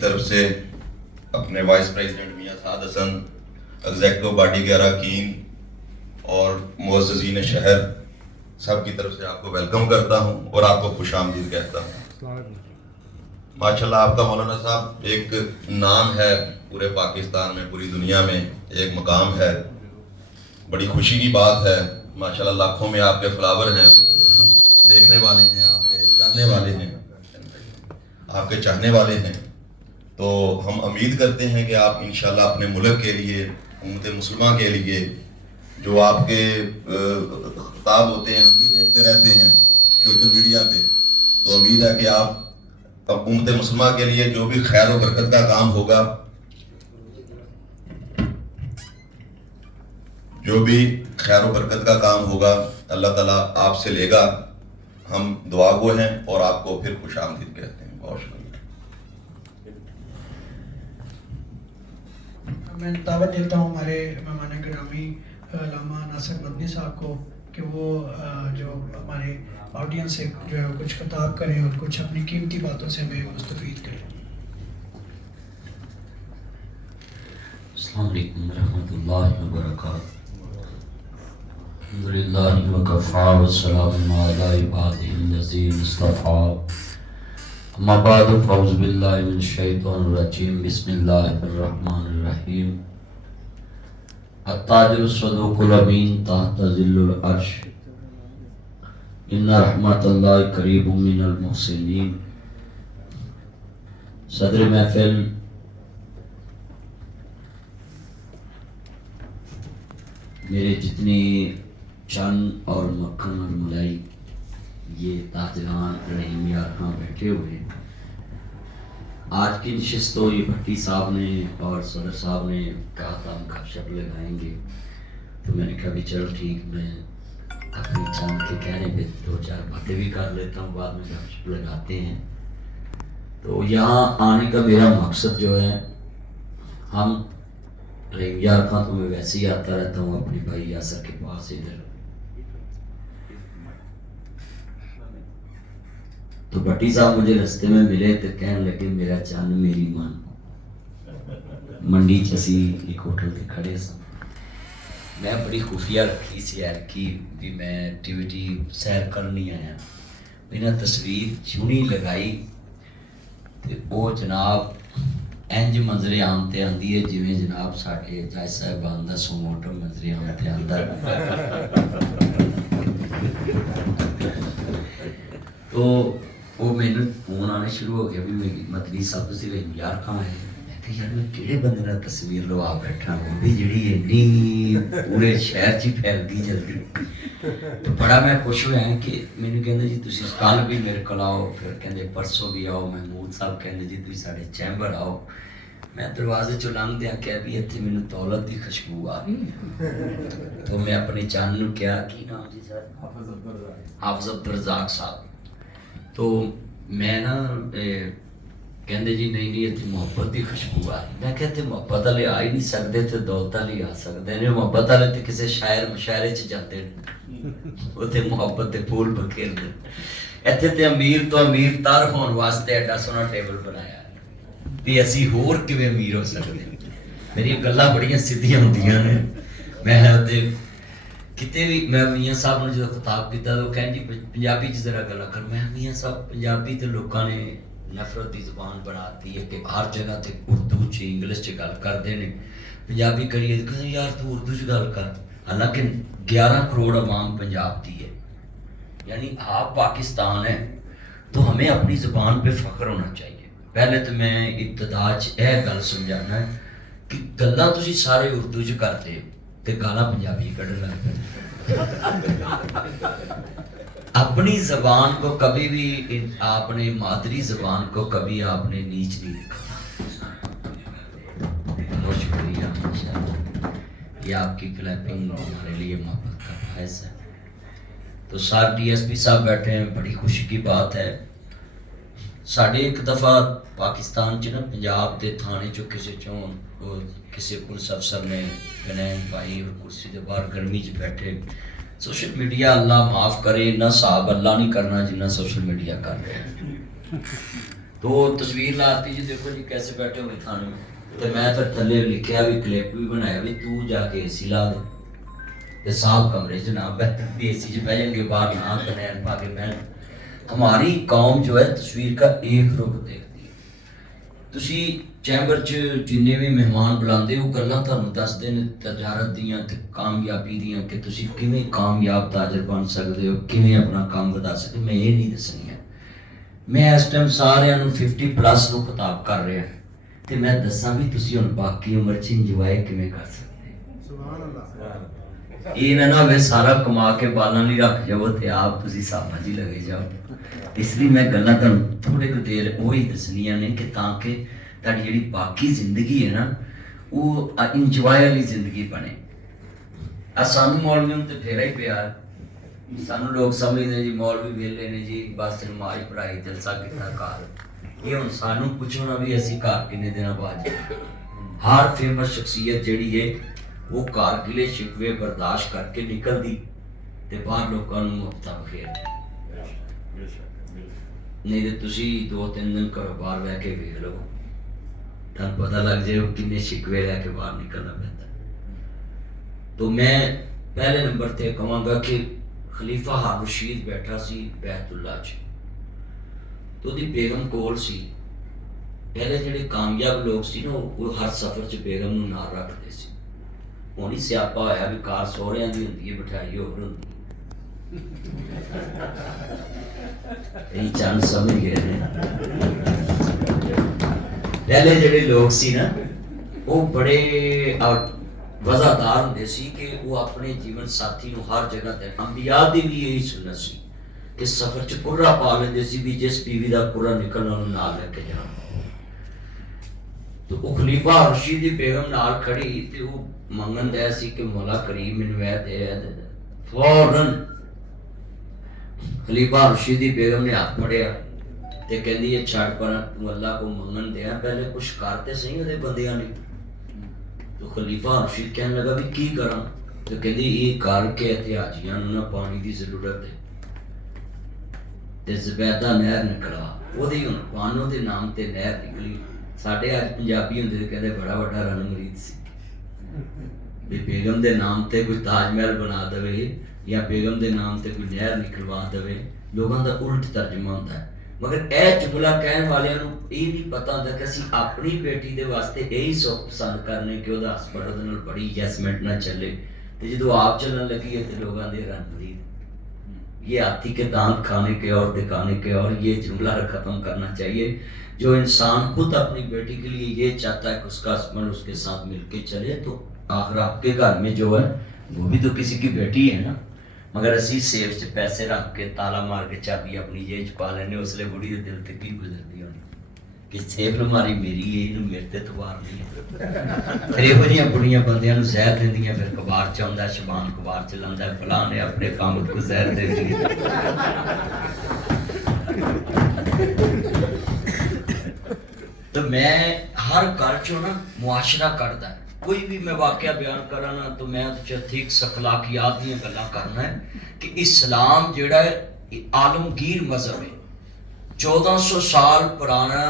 طرف سے اپنے وائس پریزیڈنٹ میاں سعد حسن، ایگزیکٹو باڈی کے اراکین اور معززین شہر سب کی طرف سے آپ کو ویلکم کرتا ہوں اور آپ کو خوش آمدید کہتا ہوں۔ ماشاءاللہ آپ کا مولانا صاحب ایک نام ہے پورے پاکستان میں، پوری دنیا میں ایک مقام ہے، بڑی خوشی کی بات ہے۔ ماشاءاللہ لاکھوں میں آپ کے فلاور ہیں، دیکھنے والے ہیں، آپ کے چاہنے والے ہیں، آپ کے چاہنے والے ہیں۔ تو ہم امید کرتے ہیں کہ آپ انشاءاللہ اپنے ملک کے لیے، امت مسلمہ کے لیے جو آپ کے خطاب ہوتے ہیں ہم بھی دیکھتے رہتے ہیں سوشل میڈیا پہ، تو امید ہے کہ آپ امت مسلمہ کے لیے جو بھی خیر و برکت کا کام ہوگا، جو بھی خیر و برکت کا کام ہوگا اللہ تعالیٰ آپ سے لے گا۔ ہم دعا گو ہیں اور آپ کو پھر خوش آمدید کہتے ہیں۔ بہت شکریہ۔ میں دعوت دیتا ہوں ہمارے مہمان گرامی علامہ ناصر مدنی صاحب کو کہ وہ جو ہمارے آڈینس سے جو ہے کچھ خطاب کریں اور کچھ اپنی قیمتی باتوں سے ہمیں مستفید کریں۔ السلام علیکم ورحمۃ اللہ وبرکاتہ۔ الحمدللہ وکفی والسلام علی عبادہ الذین اصطفی، اما بعد فاعوذ باللہ من الشیطان الرجیم، بسم اللہ الرحمن الرحیم۔ التاجر الصدوق الامین تحت ظل العرش، ان رحمت اللہ قریب من المحسنین۔ صدر محفل میرے جتنی چند اور مکھن اور ملائی یہ تاجران رحیم یار خان بیٹھے ہوئے ہیں، آج کی نشست تو یہ بھٹی صاحب نے اور صدر صاحب نے کہا تھا ہم گپ شپ لگائیں گے، تو میں نے کہا بھی چلو ٹھیک، میں اپنی چاند کے کہنے پہ دو چار باتیں بھی کر لیتا ہوں، بعد میں گپ شپ لگاتے ہیں۔ تو یہاں آنے کا میرا مقصد جو ہے، ہم رحیم یار خان تو میں ویسے ہی آتا رہتا ہوں اپنے بھائی یاسر کے پاس ادھر، تو بھٹی صاحب مجھے رستے میں ملے تو کہنے لگے میرا چاند میری من، منڈی چسی ایک ہوٹل تے کھڑے سن، میں بڑی خفیہ رکھی سیر کی بھی میں ایکٹیویٹی سیر کرنی آیا، بنا تصویر چونی لگائی تے وہ جناب انج منظر عام تے آندی ہے جویں جناب ساڈے جج صاحبان دا سوموٹو منظر عام تے آندا تو وہ مینوں فون آنے شروع ہو گیا بھی میری مطلب سب تسی رحیم یار خان ہے، میں کہ یار میں کہڑے بندے نال تصویر لوا بیٹھا وہ بھی جڑی اینی پورے شہر چ پھیل گئی جلدی، تو بڑا میں خوش ہویا ہے کہ مینوں کہندا جی تسی کل بھی میرے کول آؤ، پھر کہندے پرسوں بھی آؤ، محمود صاحب کہندے جی تسی ساڈے چیمبر آؤ، میں دروازے چوں لنگدیاں کہیا بھی اتنے مینوں دولت دی خوشبو آ گئی، تو میں اپنی جان نوں کہا کی نام جی سر، حافظ عبدالرزاق صاحب، تو میں نا کہندے جی نہیں نہیں اتنے محبت دی خوشبو آ رہی، میں کہتے محبت والے آ ہی نہیں سکتے تو دولت والے آ سکتے ہیں، محبت والے تو کسی شاعر مشاعرے چ جاتے ہیں، اتنے محبت دے پھول بکھیرتے ہیں، اتنے تے امیر تو امیر تر ہون واسطے ایڈا سونا ٹیبل بنایا بھی اسی ہور کیویں امیر ہو سکتے ہیں۔ میری گلاں بڑیاں سیدھیاں ہوندیاں نے، میں تے کتے بھی میں میاں صاحب نے جو خطاب کیتا تو کہیں جی پنجابی چ ذرا گلا کر، میں میاں صاحب پنجابی تے لوکاں نے نفرت دی زبان بناتی ہے کہ ہر جگہ تے اردو چ انگلش چ گل کردے نے، پنجابی کریے تو کہتے یار تو اردو چ گل کر، حالانکہ 11 کروڑ عوام پنجاب دی ہے، یعنی آپ پاکستان ہے، تو ہمیں اپنی زبان پہ فخر ہونا چاہیے۔ پہلے تو میں ابتدا یہ گل سمجھانا ہے کہ گلاں تسی سارے اردو چ کرتے تے گالاں پنجابی کڈن لگ پے، اپنی زبان کو کبھی بھی آپ نے مادری زبان کو کبھی آپ نے نیچ نہیں رکھا۔ بہت شکریہ، یہ آپ کی کلیپنگ ہمارے لیے محبت کا باعث ہے۔ تو سر ڈی ایس پی صاحب بیٹھے ہیں، بڑی خوشی کی بات ہے، ساڑھے ایک دفعہ پاکستان چ نا پنجاب دے تھانے چوں کسی پولیس افسر نے گنین پائی اور کرسی دے باہر گرمی چ بیٹھے، سوشل میڈیا اللہ معاف کرے، نہ صاحب اللہ نہیں کرنا جنہ سوشل میڈیا کر رہے ہیں، تو تصویر لاتی جی دیکھو جی کیسے بیٹھے ہوئے تھانے میں تو میں پھر تھلے لکھیا بھی کلپ بھی بنایا بھی تو جا کے اے سی لا دے تے صاحب کمرے چ نہ بیٹھ اے سی چ بہ جائیں گے باہر نہ کنین پا کے بہن. ہماری قوم جو ہے تصویر کا ایک رخ دیکھتی ہے. تسی چیمبر چ جنے بھی مہمان بلاندے ہو گلاں تھانوں دسدے نے تجارت دیاں تے کامیابی دیاں کہ تسی کیویں کامیاب تاجر بن سکدے ہو کیویں اپنا کام ودا سکدے ہو. میں یہ نہیں دسنی ہے. میں اس ٹائم سارے 50+ نو خطاب کر رہا تے میں دساں بھی تسی ہن باقی عمر چ انجوائے کیویں کر سکتے. سبحان اللہ. یہ نہ ہوئے سارا کما کے بالاں نہیں رکھ جاؤ تے آپ تسی سامنے جی لگے جاؤ. اس لیے میں گلاں تانوں تھوڑے کو دیر وہی دسنیاں نے کہ تاکہ تہاڈی جڑی باقی زندگی ہے نا وہ انجوائے والی زندگی بنے. سانو مولویوں تے پھیرا ہی پیا سانو لوگ سمجھتے جی مولوی ویلے نے جی بس نماز پڑھائی جلسہ کیتا کار. یہ ہن سانو پوچھنا بھی اسی گھر کنے دن بعد ہر فیمس شخصیت جڑی ہے وہ گھر گلے شکوے برداشت کر کے نکلدی تے باہر لوکاں نوں مفتا بخیر. نہیں تے تسی 2-3 دن گھروں باہر بہ کے ویکھ لو تھانوں پتہ لگ جائے کنے شکوے لے کے باہر نکلنا پیندا. تو میں پہلے نمبر تے کہاں گا کہ خلیفہ ہارون رشید بیٹھا سی بیت اللہ چ تو دی بیگم کول سی. پہلے جڑے کامیاب لوگ سی نا وہ ہر سفر چ بیگم نوں نال رکھدے سی. ہن ہی سیاپا ہویا بھی کار سہریاں دی ہوندی ہے بٹھائی ہور ہوندی ہے. چند سمجھ گئے نے. پہلے جڑے لوگ سی نا وہ بڑے وفادار ہوندے سی کہ وہ اپنے جیون ساتھی نو ہر جگہ تے. انبیاء دی بھی یہی سنت سی کہ سفر چ کرا پا لیندے سی بھی جس بیوی دا کرا نکلنا انہوں نال لے کے جانا. تو وہ خلیفہ رشید دی بیگم نال کھڑی تے وہ منگن دے سی کہ مولا کریم مینوں اے دے. فوراً خلیفہ رشید دی بیگم نے ہاتھ پھڑیا تے کہندی ہے چھڑ پر تو اللہ کو منگن دیا پہلے کچھ کرتے صحیح اودے بندیاں نے. تو خلیفہ رشید کہنے لگا بھی کی کراں تو کہندی یہ کر کے تے حاجیاں نوں نہ پانی دی ضرورت ہے تے زبیدہ نہر نکلا اودی ہن پانو دے نام تے نہر نکلی. ساڈے اج پنجابی ہوندے کہندے بڑا بڑا رن مرید سی بھی بیگم دے نام تے کوئی تاج محل بنا دے یا بیگم دے نام تے کوئی نہر نکلوا دے. لوگاں دا الٹ ترجمہ ہوندا ہے. مگر اے جملہ کہن والیاں نوں یہ نہیں پتہ ہوندا کہ اسی اپنی بیٹی دے واسطے یہی سوچ پسند کرنے کہ ਉਹਦਾ ہسبینڈ ਉਹਦੇ ਨਾਲ بڑی ایڈجسٹمنٹ نہ چلے تے جدوں آپ چلن لگی ہے تے لوگاں دے رن مرید. یہ ہاتھی کے دانت کھانے کے اور دکھانے کے اور یہ جملہ ختم کرنا چاہیے. جو انسان خود اپنی بیٹی کے لیے یہ چاہتا ہے کہ اس کا ہسبینڈ اس کے ساتھ مل کے چلے تو آخر آپ کے گھر میں جو ہے وہ بھی تو کسی کی بیٹی ہے نا. مگر اسی سیف سے پیسے رکھ کے تالا مار کے چابی اپنی جیب چ پا لینے اس لیے بڑی دے دل تے کی گزرتی ہونی کہ سیف الماری میری ہے یہ میرے تے توار نہیں ہے. پھر یہ جہاں بڑیاں بندیاں نوں زہر دیندیاں پھر کبار چ آਉਂدا شبان کبار چ لاندہ فلاں نے اپنے کام کو زہر دے دی. تو میں ہر گھر چوں نا معاشرہ کردا ہے. کوئی بھی میں واقعہ بیان کرانا تو میں ٹھیک اخلاقیات دیا گلاں کرنا ہے کہ اسلام جڑا ہے عالمگیر مذہب ہے. 1400 سال پرانا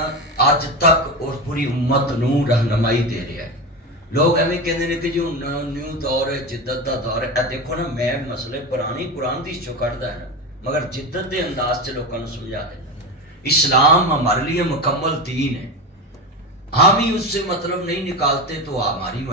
اج تک اور پوری امت نو رہنمائی دے رہا ہے. لوگ ایویں کہندے نے کہ جو نیو دور ہے جدت دا دور ہے. دیکھو نا میں مسئلے پرانی قرآن دی چوں کڈدا ہے نا مگر جدت دے انداز سے لوگوں کو سمجھا دینا. اسلام ہمارے لیے مکمل دین ہے. ہم بھی اس سے مطلب نہیں نکالتے تو ہماری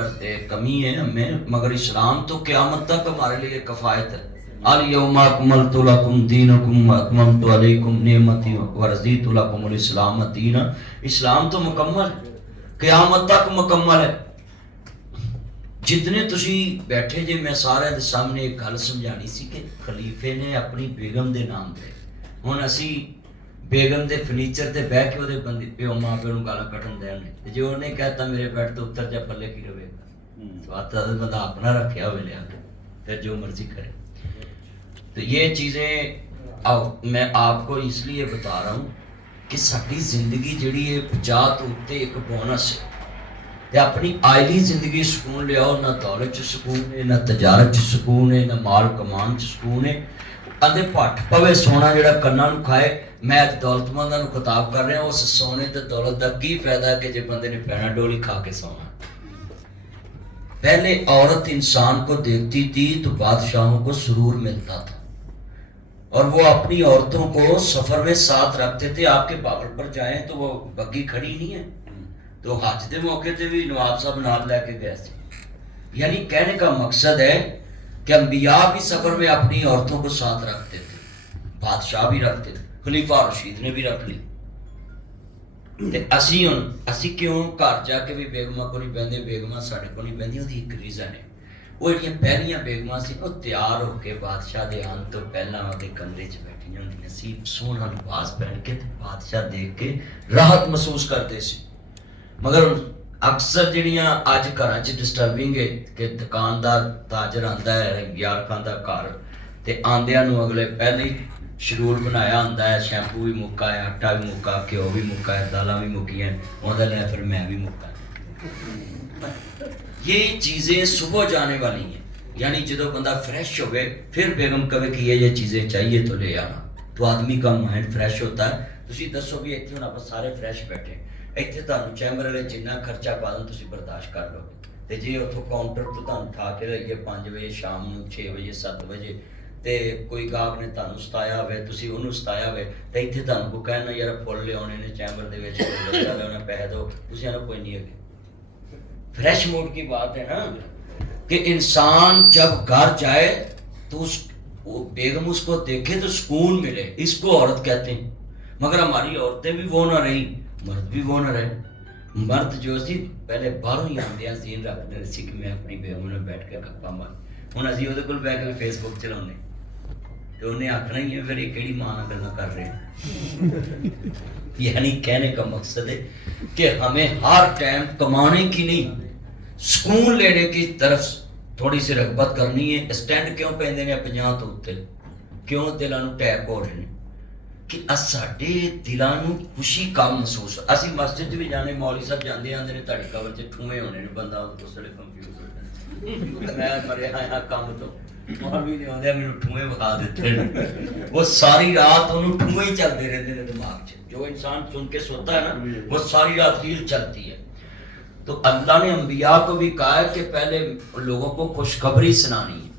کمی ہے ہمیں مگر اسلام تو قیامت تک ہمارے لیے کفایت ہے. الیوم اکملت لکم دینکم واتممت علیکم نعمتی ورضیت لکم الاسلام دینا. اسلام تو مکمل قیامت تک مکمل ہے. جتنے تسی بیٹھے جے میں سارے دے سامنے ایک گل سمجھانی سی کہ خلیفے نے اپنی بیگم دے نام تے ہن اسی بیگم دے فرنیچر تے بہ کے اودے بندے پیو ماں پیو نوں گالاں کٹن دے نے تے جو انہیں کہتا میرے بیٹھ تو اتر جا پلے کی رہے گا تو آتا بندہ اپنا رکھیا ہوئے لیا پھر جو مرضی کرے. تو یہ چیزیں میں آپ کو اس لیے بتا رہا ہوں کہ ساری زندگی جڑی ہے 50 تو اتے ایک بونس ہے. تے اپنی آئلی زندگی سکون لے آؤ. نہ دولت چ سکون ہے نہ تجارت چ سکون ہے نہ مال کمان چ سکون ہے. ਕਹਿੰਦੇ ਭੱਠ ਪਵੇ ਸੋਨਾ ਜਿਹੜਾ ਕੰਨਾਂ ਨੂੰ ਖਾਏ। ਮੈਂ ਦੌਲਤਮੰਦਾਂ ਨੂੰ ਖਿਤਾਬ ਕਰ ਰਿਹਾ, ਉਸ ਸੋਨੇ ਤੇ ਦੌਲਤ ਦਾ ਕੀ ਫਾਇਦਾ ਕਿ ਜੇ ਬੰਦੇ ਨੇ ਪੈਣਾ ਡੋਲੀ ਖਾ ਕੇ ਸੋਣਾ। पहले औरत इंसान को देखती थी तो बादशाहों को सुरूर मिलता था, और वो अपनी औरतों को सफर में साथ रखते थे। आपके बागल पर जाएं तो वो बग्गी खड़ी नहीं है, तो हज के मौके पे भी नवाब साहब नाल लेके गए थे। यानी कहने का मकसद है कि अंबिया भी सफर में अपनी औरतों को साथ रखते थे, बादशाह भी रखते थे, खलीफा रशीद ने भी रख ली। ਤੇ ਅਸੀਂ ਕਿਉਂ ਘਰ ਜਾ ਕੇ ਵੀ ਬੇਗਮਾਂ ਕੋਲ ਨਹੀਂ ਬਹਿੰਦੇ, ਬੇਗਮਾਂ ਸਾਡੇ ਕੋਲ ਨਹੀਂ ਬਹਿੰਦੀਆਂ? ਉਹਦੀ ਇੱਕ ਰੀਜ਼ਨ ਹੈ, ਉਹ ਜਿਹੜੀਆਂ ਪਹਿਲੀਆਂ ਬੇਗਮਾਂ ਸੀ ਉਹ ਤਿਆਰ ਹੋ ਕੇ ਬਾਦਸ਼ਾਹ ਦੇ ਆਉਣ ਤੋਂ ਪਹਿਲਾਂ ਉਹਦੇ ਕਮਰੇ 'ਚ ਬੈਠੀਆਂ ਹੁੰਦੀਆਂ ਸੀ, ਸੋਹਣਾ ਲਿਬਾਸ ਪਹਿਨ ਕੇ, ਤੇ ਬਾਦਸ਼ਾਹ ਦੇਖ ਕੇ ਰਾਹਤ ਮਹਿਸੂਸ ਕਰਦੇ ਸੀ। ਮਗਰ ਅਕਸਰ ਜਿਹੜੀਆਂ ਅੱਜ ਘਰਾਂ 'ਚ ਡਿਸਟਰਬਿੰਗ ਹੈ ਕਿ ਦੁਕਾਨਦਾਰ ਤਾਜਰ ਆਉਂਦਾ ਹੈ ਯਾਰ ਖਾਂਦਾ ਘਰ, ਤੇ ਆਉਂਦਿਆਂ ਨੂੰ ਅਗਲੇ ਪਹਿਲੇ ਹੀ ਸ਼ਡਿਊਲ ਬਣਾਇਆ ਹੁੰਦਾ ਹੈ, ਸ਼ੈਂਪੂ ਵੀ ਮੁੱਕਾ ਹੈ, ਆਟਾ ਵੀ ਮੁੱਕਾ, ਘਿਓ ਵੀ ਮੁੱਕਾ ਹੈ, ਦਾਲਾਂ ਵੀ ਮੁੱਕੀਆਂ, ਉਹਦਾ ਲੈ ਫਿਰ ਮੈਂ भी मुक्का। ये चीजें सुबह जाने वाली हैं, यानी जो बंदा फ्रेश हो गए फिर बेगम कहे कि ये चीजें चाहिए तो ले आना, तो आदमी का माइंड फ्रेश होता है। ਤੁਸੀਂ ਦੱਸੋ ਵੀ ਇੱਥੇ ਹੁਣ ਆਪਾਂ ਸਾਰੇ ਫਰੈਸ਼ ਬੈਠੇ, ਇੱਥੇ ਤੁਹਾਨੂੰ ਚੈਂਬਰ ਵਾਲੇ ਜਿੰਨਾ ਖਰਚਾ ਪਾ ਦੇਣ ਤੁਸੀਂ ਬਰਦਾਸ਼ਤ ਕਰ ਲਓ, ਤੇ ਜੇ ਉੱਥੋਂ ਕਾਊਂਟਰ ਤੋਂ ਤੁਹਾਨੂੰ ਠਾ ਕੇ ਲਈਏ 5 ਵਜੇ ਸ਼ਾਮ ਨੂੰ 6 ਵਜੇ 7 ਵਜੇ, ਤੇ ਕੋਈ ਗਾਹਕ ਨੇ ਤੁਹਾਨੂੰ ਸਤਾਇਆ ਹੋਵੇ, ਤੁਸੀਂ ਉਹਨੂੰ ਸਤਾਇਆ ਹੋਵੇ, ਤੇ ਇੱਥੇ ਤੁਹਾਨੂੰ ਕੋ ਕਹਿਣਾ ਯਾਰ ਫੁੱਲ ਲਿਆਉਣੇ ਨੇ ਚੈਂਬਰ ਦੇ ਵਿੱਚ, ਲੱਗਾ ਲਿਆਉਣਾ, ਪੈਸੇ ਦਿਓ, ਤੁਸੀਂ ਆਣਾ ਕੋਈ ਨਹੀਂ ਹੈਗੇ। फ्रेश मूड की बात है ना कि इंसान जब घर जाए तो वो बेगम उसको देखे तो सुकून मिले, इसको औरत कहते हैं। मगर हमारी औरतें भी वो ना रही, मर्द भी वो ना रहे। मर्द जो सी पहले बाहरों ही आंदे सीन रखते सी कि मैं अपनी बेगम ने बैठ के गप्पा मार। हुण असीं उहदे कोल बैठ के फेसबुक चलाउने तो उन्हें आखना ही है फिर ये केड़ी मां नाल गल्लां कर रहे हैं। यानी कहने का मकसद है कि हमें हर टाइम कमाने की नहीं, सुकून लेने की तरफ थोड़ी सी रगबत करनी है। स्टैंड क्यों पैंदे ने 50 तो उत्ते, क्यों दिलां नूं अटैक हो रहे हैं कि साडे दिलां नूं खुशी कम महसूस। असीं मस्जिद भी जाने, मौलवी साहब जांदे आंदे ने तुहाडी कबर 'च ठूमे होने ने, बंदा उस वेले कंफ्यूज हो जांदा, मैं मरिया आया काम तो मौलवी ने आंदे मैनूं ठूमे विखा दित्ते ने, वो सारी रात उन्होंने ठूमे ही चलते रहते हैं दिमाग 'ਚ। जो इंसान सुन के सोता है ना वो सारी रात रील चलती है। तो अल्लाह ने अंबिया को भी कहा है कि पहले लोगों को खुशखबरी सुनानी है।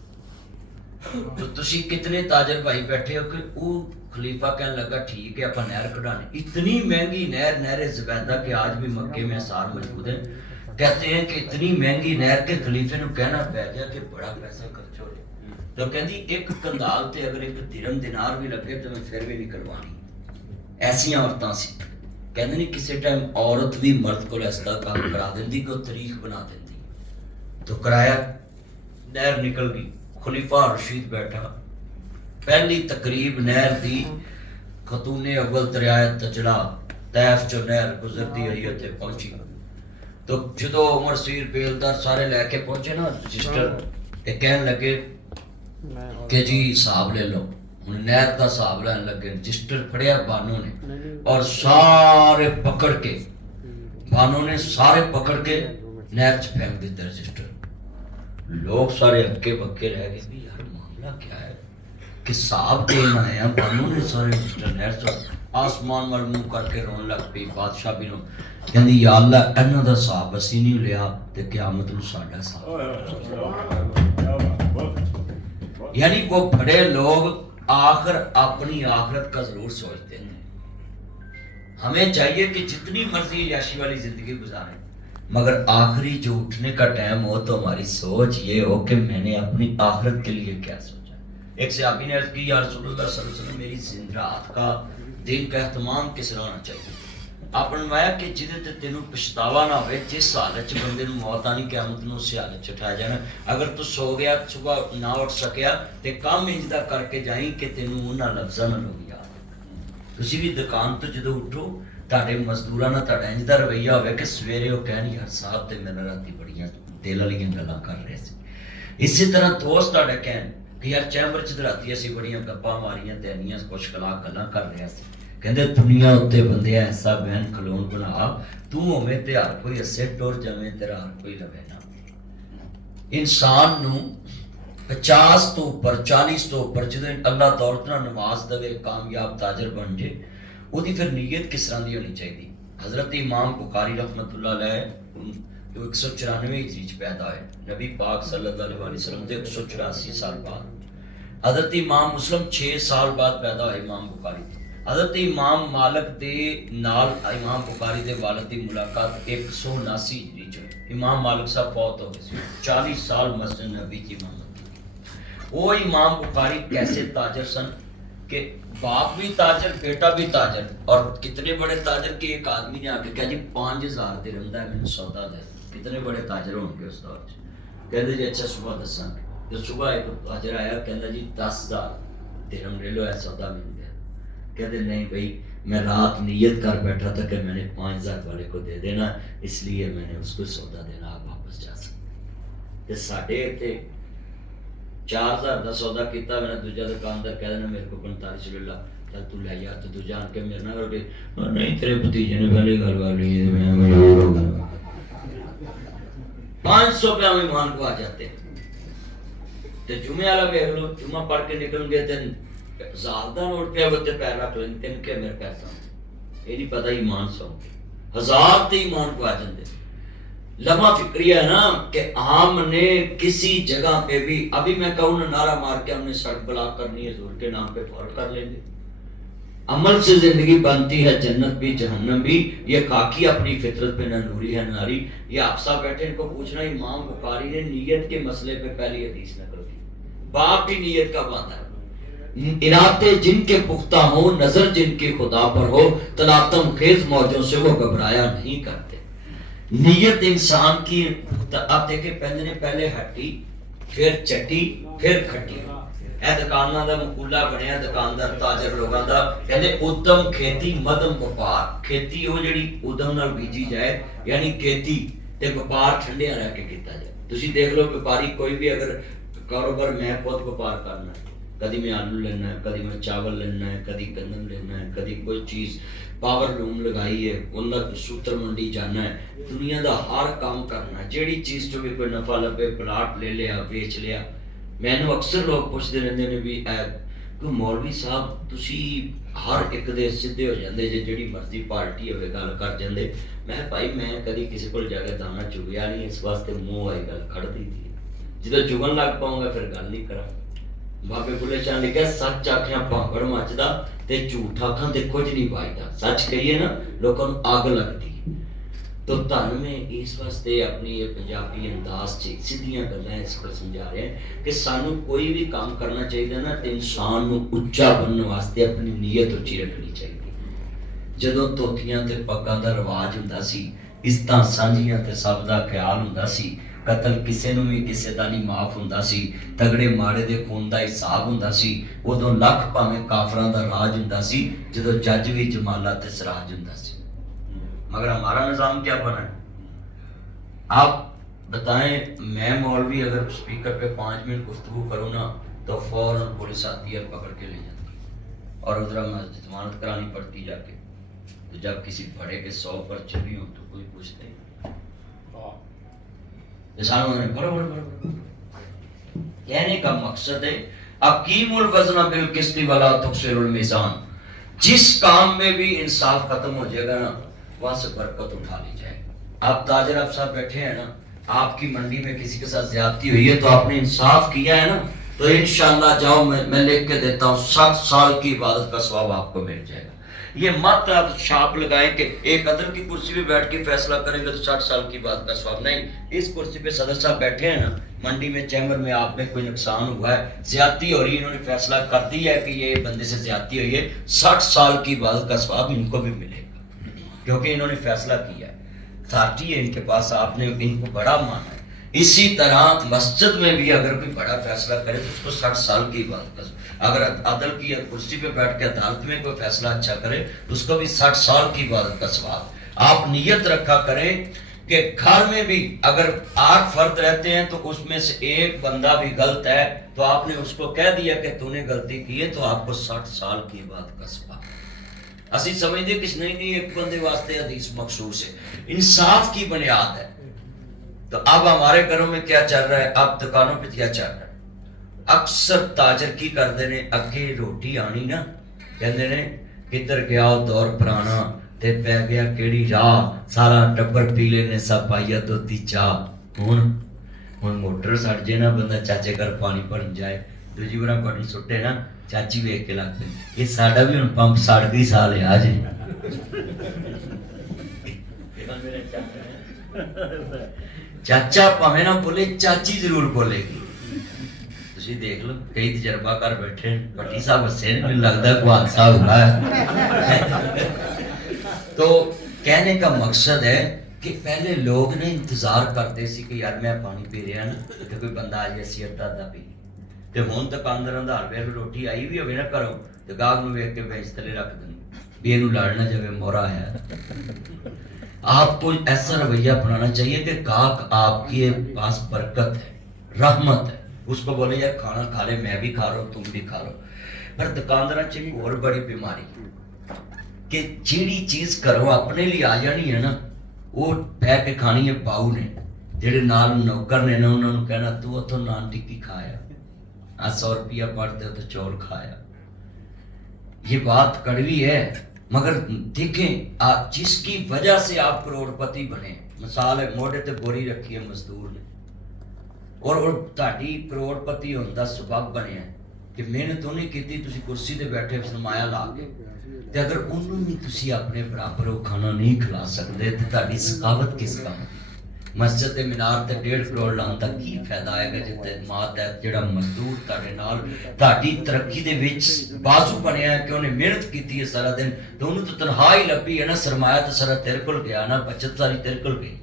तो तुसी कितने ताजर भाई बैठे हो कि वो खलीफा कहने लगा ठीक है अपन नहर कढ़ाने, इतनी महंगी नहर, नहर ज़ुबैदा के आज भी मक्के में आसार मौजूद है। कहते हैं कि इतनी महंगी नहर के खलीफे ने कहना पै गया कि बड़ा पैसा खर्च हो रहा, तो कहती एक कंदाल ते अगर एक दिरहम दिनार भी लगे तो मैं फिर भी नहीं करवानी। ऐसियां औरतां सी, कहते नहीं किसी टाइम औरत भी मर्द को ऐसा काम करा देती कि तारीख बना देती। तो कराया, नहर निकल गई, खलीफा रशीद बैठा, पहली तकरीब नहर दी, खतूने अव्वल दरियाए तजला तैफ चो नहर गुजरती रही ते पहुंची। तो जो उमर सीर बेलदार सारे लैके पहुंचे ना रजिस्टर, ते कहन लगे कि जी हिसाब ले लो। हुण नहर दा हिसाब लैन लगे, रजिस्टर फड़िया बानो ने और सारे पकड़ के, बानो ने सारे पकड़ के नहर च फेंक दिता रजिस्टर। लोग सारे हक्के बक्के रह गए भी यार मामला क्या है कि हिसाब देना है। बानो ने सारे रजिस्टर नहर च आसमान वाल मुंह करके रोन लग पई। बादशाह भी रो कहंदी या अल्लाह इन्हां दा हिसाब असीं नहीं लिया ते क़यामत नूं साडा हिसाब। यानी वो बड़े लोग आखिर अपनी आखिरत का जरूर सोचते हैं। हमें चाहिए कि जितनी मर्जी याशी वाली जिंदगी गुजारें, मगर आखिरी जो उठने का टाइम हो तो हमारी सोच ये हो कि मैंने अपनी आखिरत के लिए क्या सोचा। एक सहाबी ने अर्ज की या रसूलुल्लाह सल्लल्लाहु अलैहि वसल्लम मेरी जिंदरात का दिन का एहतमाम किस तरह होना चाहिए। आप बनवाया कि जिदे ते तेनू पछतावा ना हो, जिस हालत च बंदे नूं मौत आनी क़यामत नूं उस हालत च उठाया जाना। अगर तू सो गया सुबह ना उठ सकिया ते काम इंज दा करके जाई कि तेनू उन्हां लफ्ज़ां नाल लोग याद। तुसीं भी दुकान तो जदों उठो तुहाडे मजदूरां नाल तुहाडा इंज दा रवैया होवे कि सवेरे वो कहण यार साहब ते मेरे राती बड़ियां दिल वालियां गल्लां कर रहे सी। इसी तरह दोस्त तुहाडा कहण कि यार चैंबर च राती असीं बड़ियां गप्पां मारियां ते इन्नियां कुछ कलाक गल्लां कर रहे सी। कहते दुनिया उत्ते बंदे ऐसा बहन खलोन बना तू होवे ते हर कोई हसे टुर जावे तेरा हर कोई लवे ना। इंसान नू 50 ਤੋਂ ਉੱਪਰ 40 ਤੋਂ ਉੱਪਰ ਜਦੋਂ ਅੱਲਾਹ ਦੌਲਤ ਨਾਲ ਨਵਾਜ਼ ਦੇਵੇ ਕਾਮਯਾਬ ਤਾਜਰ ਬਣ ਜੇ, ਉਹਦੀ ਫਿਰ ਨੀਅਤ ਕਿਸ ਤਰ੍ਹਾਂ ਦੀ ਹੋਣੀ ਚਾਹੀਦੀ। حضرت امام بخاری رحمۃ اللہ علیہ جو 194 ہجری ਚ پیدا ہوئے، نبی پاک صلی اللہ علیہ وسلم سے 184 سال بعد۔ حضرت امام مسلم 6 سال بعد پیدا ہوئے امام بخاری۔ حضرت امام مالک دے نال امام بخاری دے والد دی ملاقات 179 ہجری چ ہوئی۔ امام مالک صاحب فوت ہو گئے، 40 سال مسجد نبی کی امامت کی۔ وہ امام بخاری کیسے تاجر سن کہ باپ بھی تاجر، بیٹا بھی تاجر، اور کتنے بڑے تاجر کہ ایک آدمی نے آ کے کہا جی 5000 درہم دا ہے مینوں سودا دے۔ کتنے بڑے تاجر ہوں گے اس دور چ؟ کہتے جی اچھا صبح دساں گے۔ جب صبح ایک تاجر آیا کہتا جی 10000 درہم لے لو، ہے سودا مل گیا۔ کہتے نہیں بھائی میں رات نیت کر بیٹھا تھا کہ میں نے 5000 والے کو دے دینا، اس لیے میں نے اس کو سودا دینا، آپ واپس جا سکتے۔ ساڈے اتنے 4000 کا سودا کیتا، میں نے دوجا دکاندار کہہ دینا میرے کو 45 لے لا، چل تو لے یار، تو دوجا آن کے میرے نہ کر کے نہیں تیرے بھتیجے نے پہلے گھر والی میں مجبور ہو گیا۔ 500 روپیہ مہمان کو آ جاتے تے جمعے والا ویکھ لو، جمعہ پڑھ کے نکل گئے تے ہزار دا نوٹ پہ بتے پیر رکھ لیں، تین کے میرے پیسہ یہ نہیں پتہ ایمان سو 1000 تے ایمان کو آ جاندے۔ لمحہ فکری ہے نا کہ ہم نے کسی جگہ پہ بھی ابھی میں کہوں نا نعرہ مار کے ہم نے سڑک بلاک کرنی ہے زور کے نام پہ فور کر لیں گے۔ عمل سے زندگی بنتی ہے جنت بھی جہنم بھی، یہ خاکی اپنی فطرت پہ نہ نوری ہے ناری۔ یہ افسا بیٹھے ان کو پوچھنا امام بخاری نے نیت کے مسئلے پہ پہلی حدیث نقل کی۔ باپ بھی نیت کا باندھا ہے، ارادے جن کے پختہ ہو، نظر جن کے خدا پر ہو، تلاطم خیز موجوں سے وہ گھبرایا نہیں کرتے۔ نیت انسان کی اب دیکھیں پہلے ہٹی پھر چٹی پھر کھٹی۔ اے دکاناں دا مقولہ بنیا دکاندار تاجر لوگاں دا، کہندے ادم کھیتی مدم وپار۔ کھیتی وہ جڑی ادم نال بیجی جائے یعنی کھیتی تے وپار ٹھنڈیاں رہ کے کیتا جائے۔ تسی دیکھ لو وپاری کوئی بھی اگر کاروبار میں خود وپار کرنا ہے، کدی میں آلو لینا ہے، کدی میں چاول لینا ہے، کدی گندم لینا ہے، کدی کوئی چیز پاور لوم لگائی ہے انہاں سوتر منڈی جانا ہے، دنیا دا ہر کام کرنا ہے۔ جیڑی چیز جو بھی کوئی نفع لبے پلاٹ لے لیا بیچ لیا۔ میں نے اکثر لوگ پوچھتے رہتے ہیں بھی کوئی مولوی صاحب تسی ہر ایک دے سدھے ہو جاندے جے جیڑی مرضی پارٹی ہوئے گل کر جاندے۔ میں بھائی میں کدی کسی کو جا کے دانا چگیا نہیں، اس واسطے منہ آئی گل کھڑ دی تھی، جدو چگن لگ پاؤں گا پھر گل نہیں کرا۔ بابے بلے شاہ نے کہا سچ آکھیاں پانگڑ مچدا تے جھوٹ آکھاں تے کچھ نہیں پائدا۔ سچ کہیے نا لوگوں کو اگ لگتی۔ تو تن میں اس واسطے اپنی یہ پنجابی انداز سے سیدھیاں گلاں اس کو سمجھا رہے ہیں کہ سانو کوئی بھی کام کرنا چاہیے نا تے انسان نو اچا بننے واسطے اپنی نیت اچھی رکھنی چاہیے۔ جدوں توتیاں تے پگاں دا رواج ہوندا سی، عزتاں سانجیاں تے سب دا خیال ہوندا سی، قتل کسے نو بھی کسے دا نہیں معاف ہوندا سی، تگڑے ماڑے دے خون دا حساب ہوندا سی، ادوں لکھ پاویں کافراں دا راج ہوندا سی، جدوں جج بھی جمالا تے سراج ہوندا سی۔ مگر ہمارا نظام کیا بنا ہے؟ آپ بتائیں، میں مولوی اگر سپیکر پہ 5 منٹ گفتگو کروں نا تو فوراً پولیس آتی ہے پکڑ کے لے جاتی ہے اور ادھر ضمانت کرانی پڑتی جا کے۔ تو جب کسی بڑے کے 100 پرچے بھی ہوں تو کوئی پوچھتے نہیں۔ کہنے کا مقصد ہے اقیم الوزن بالقسط ولا تخسر المیزان۔ جس کام میں بھی انصاف ختم ہو جائے گا نا وہاں سے برکت اٹھا لی جائے۔ آپ تاجر آپ صاحب بیٹھے ہیں نا، آپ کی منڈی میں کسی کے ساتھ زیادتی ہوئی ہے تو آپ نے انصاف کیا ہے نا، تو انشاءاللہ جاؤ میں لکھ کے دیتا ہوں 60 سال کی عبادت کا ثواب آپ کو مل جائے گا۔ یہ مت آپ چھاپ لگائیں کہ ایک عدل کی کرسی پہ بیٹھ کے فیصلہ کریں گے تو 60 سال کی بات کا ثواب نہیں۔ اس کرسی پہ صدر صاحب بیٹھے ہیں نا، منڈی میں چیمبر میں آپ میں کوئی نقصان ہوا ہے، زیادتی ہو رہی ہے، انہوں نے فیصلہ کر دیا ہے کہ یہ بندے سے زیادتی ہوئی ہے، 60 سال کی عبادت کا ثواب ان کو بھی ملے گا، کیونکہ انہوں نے فیصلہ کیا ہے، اتھارٹی ہے ان کے پاس، آپ نے ان کو بڑا مانا ہے۔ اسی طرح مسجد میں بھی اگر کوئی بڑا فیصلہ کرے تو اس کو 60 سال کی عبادت کا ثواب، اگر عدل کی کرسی پہ بیٹھ کے عدالت میں کوئی فیصلہ اچھا کرے تو اس کو بھی 60 سال کی عبادت کا ثواب۔ آپ نیت رکھا کریں کہ گھر میں بھی اگر 8 فرد رہتے ہیں تو اس میں سے ایک بندہ بھی غلط ہے تو آپ نے اس کو کہہ دیا کہ تو نے غلطی کی ہے تو آپ کو 60 سال کی عبادت کا ثواب۔ اسی سمجھتے کس نہیں ایک بندے واسطے حدیث مخصوص ہے، انصاف کی بنیاد ہے۔ تو اب ہمارے گھروں میں کیا چل رہا ہے، اب دکانوں پہ کیا چل رہا ہے، ਅਕਸਰ ਤਾਜਰ ਕੀ ਕਰਦੇ ਨੇ, ਅੱਗੇ ਰੋਟੀ ਆਣੀ ਨਾ, ਕਹਿੰਦੇ ਨੇ ਕਿੱਧਰ ਗਿਆ ਉਹ ਦੌਰ ਪੁਰਾਣਾ ਤੇ ਪੈ ਗਿਆ ਕਿਹੜੀ ਰਾਹ, ਸਾਰਾ ਟੱਬਰ ਪੀ ਲੈਨੇ ਸਭ ਪਾਈਆ ਦੁੱਧ ਦੀ ਚਾਹ। ਹੁਣ ਮੋਟਰ ਸੜ ਜੇ ਨਾ, ਬੰਦਾ ਚਾਚੇ ਘਰ ਪਾਣੀ ਭਰਨ ਜਾਏ, ਦੂਜੀ ਵਾਰ ਪਾਣੀ ਸੁੱਟੇ ਨਾ, ਚਾਚੀ ਵੇਖ ਕੇ ਲੱਗ ਪਈ ਇਹ ਸਾਡਾ ਵੀ ਹੁਣ ਪੰਪ ਸੜ ਗਈ ਸਾਲ ਆ ਜੀ। ਚਾਚਾ ਭਾਵੇਂ ਨਾ ਬੋਲੇ, ਚਾਚੀ ਜ਼ਰੂਰ ਬੋਲੇਗੀ। ਤੁਸੀਂ ਦੇਖ ਲਓ ਕਈ ਤਜਰਬਾਕਾਰ ਬੈਠੇ ਨੇ, ਭੱਟੀ ਸਾਹਿਬ ਹੱਸੇ ਨੇ, ਮੈਨੂੰ लगता है गुहान साहब हुआ है। तो कहने का मकसद है कि पहले लोग ने इंतजार करते सी कि यार मैं पानी पी रहा ना तो कोई बंदा आ जाए सिगरट अद्धा पी, ਤੇ ਹੁਣ ਦੁਕਾਨਦਾਰਾਂ ਦਾ ਹਰ ਵੇਲੇ ਰੋਟੀ ਆਈ ਵੀ ਹੋਵੇ ਨਾ ਘਰੋਂ ਤੇ ਗਾਹਕ ਨੂੰ ਵੇਖ ਕੇ ਬੈਂਚ ਥੱਲੇ ਰੱਖ ਦਿੰਦੇ ਵੀ ਇਹਨੂੰ ਲੜ ਨਾ ਜਾਵੇ, ਮੋਰਾ ਹੈ। आपको ऐसा रवैया अपनाना चाहिए कि गाहक आपके पास बरकत है, रहमत है, उसको बोले यार खाना खा ले, मैं भी खा रहा हूँ, तुम भी खा लो। पर दुकानदार च एक और बड़ी बीमारी कि जिहड़ी चीज घरों अपने लिए आ जानी है ना, वो बह के खानी है बाऊ ने, जेडे नाल नौकर ने ना, उन्होंने कहना तू उतो नान टिक्की खाया, आज 100 रुपया पड़ते तो चौल खाया। ये बात कड़वी है, मगर देखें आप जिसकी वजह से आप करोड़पति बने, मिसाल है मोढ़े ते बोरी रखी है मजदूर ने और ਤੁਹਾਡੀ ਕਰੋੜਪਤੀ ਹੋਣ ਦਾ ਸਬਬ ਬਣਿਆ ਕਿ ਮਿਹਨਤ ਉਹਨੇ ਕੀਤੀ, ਤੁਸੀਂ ਕੁਰਸੀ ਤੇ ਬੈਠੇ ਸਰਮਾਇਆ ਲਾ ਕੇ, ਤੇ ਅਗਰ ਉਹਨੂੰ ਵੀ ਤੁਸੀਂ ਆਪਣੇ ਬਰਾਬਰ ਉਹ ਖਾਣਾ ਨਹੀਂ ਖਿਲਾ ਸਕਦੇ ਤੇ ਤੁਹਾਡੀ ਸਖਾਵਤ ਕਿਸ ਕੰਮ ਦੀ। ਮਸਜਿਦ ਦੇ ਮੀਨਾਰ ਤੇ 1.5 ਕਰੋੜ ਲਾਉਣ ਦਾ ਕੀ ਫਾਇਦਾ ਆਏਗਾ ਜਿੱਤੇ ਮਾਤਹਿਤ ਜਿਹੜਾ ਮਜ਼ਦੂਰ ਤੁਹਾਡੇ ਨਾਲ ਤੁਹਾਡੀ ਤਰੱਕੀ ਦੇ ਵਿੱਚ ਬਾਜ਼ੂ ਬਣਿਆ ਕਿ ਉਹਨੇ ਮਿਹਨਤ ਕੀਤੀ ਹੈ ਸਾਰਾ ਦਿਨ, ਤੇ ਉਹਨੂੰ ਤਾਂ ਤਨਖਾਹ ਹੀ ਲੱਭੀ ਹੈ ਨਾ, ਸਰਮਾਇਆ ਤਾਂ ਸਾਰਾ ਤੇਰੇ ਕੋਲ ਗਿਆ ਨਾ, ਬਚਤ ਸਾਰੀ ਤੇਰੇ ਕੋਲ ਗਈ।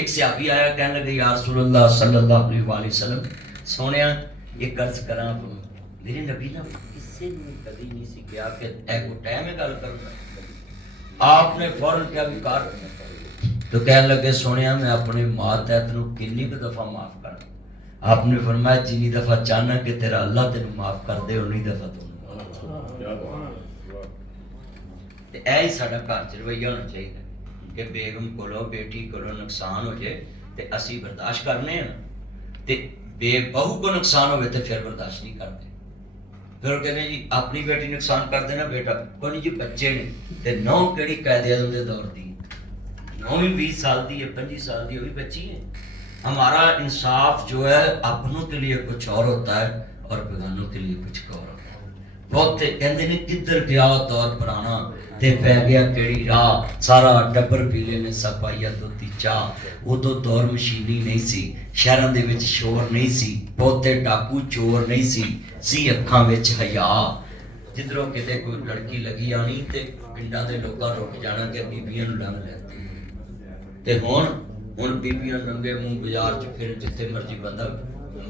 ਇੱਕ ਸਿਹਾਬੀ ਆਇਆ ਕਹਿਣ ਲੱਗੇ ਯਾ ਰਸੂਲullah ਸੱਲੱਲਾਹੁ ਅਲੈहि ਵਸੱਲਮ, ਸੋਹਣਿਆ ਇੱਕ अर्ज ਕਰਾਂ, ਮੇਰੇ ਨਬੀ ਨਾ ਕਿਸੇ ਨੂੰ ਕਦੀ ਨਹੀਂ ਸੀ ਕਿਹਾ ਕਿ ਇਹ ਕੋ ਟਾਈਮ ਹੈ ਗੱਲ ਕਰਨ ਦਾ, आपने फौरन क्या भी कर तो कहने लगे सोनिया मैं अपने मातहत नूं कितनी क दफा माफ कर, आपने फरमाया जिन्नी दफा चाहना कि तेरा अल्लाह तेनू माफ कर दे उन्नी दफा तू। ते ऐ ही साडा घर च रवैया होना चाहिए कि बेगम कोलों बेटी कोलों नुकसान हो जाए ते असी बर्दाश्त करने हैं, ते बेबहू को नुकसान होवे ते फिर बर्दाश्त नहीं करते। फिर कहने जी अपनी बेटी नुकसान कर देना बेटा कोई जी, बच्चे ने ते नौ केड़ी कायदे आज़म दे दौर दी, नौ भी 20 साल दी है, 25 साल दी, वो भी बच्ची है। हमारा इंसाफ जो है अपनों के लिए कुछ और होता है और बेगानों के लिए कुछ और होता है। बहुत कहते ने किधर गया दौर पुराना ते पै गया केड़ी राह, सारा टब्बर पी लेने सब पाइया दुध दी चाह। उदों दौर मशीनी नहीं सी, शहरां दे विच शोर नहीं सी, बहुते डाकू चोर नहीं सी अखां विच हया। जिधरों किते कोई लड़की लगी आनी ते पिंडां दे लोकां रुक जाना कि बीबियां नूं लंघ लैंदी ते हुण बीबियां नंगे मूंह बाजार च फिर जिथे मर्जी बंदा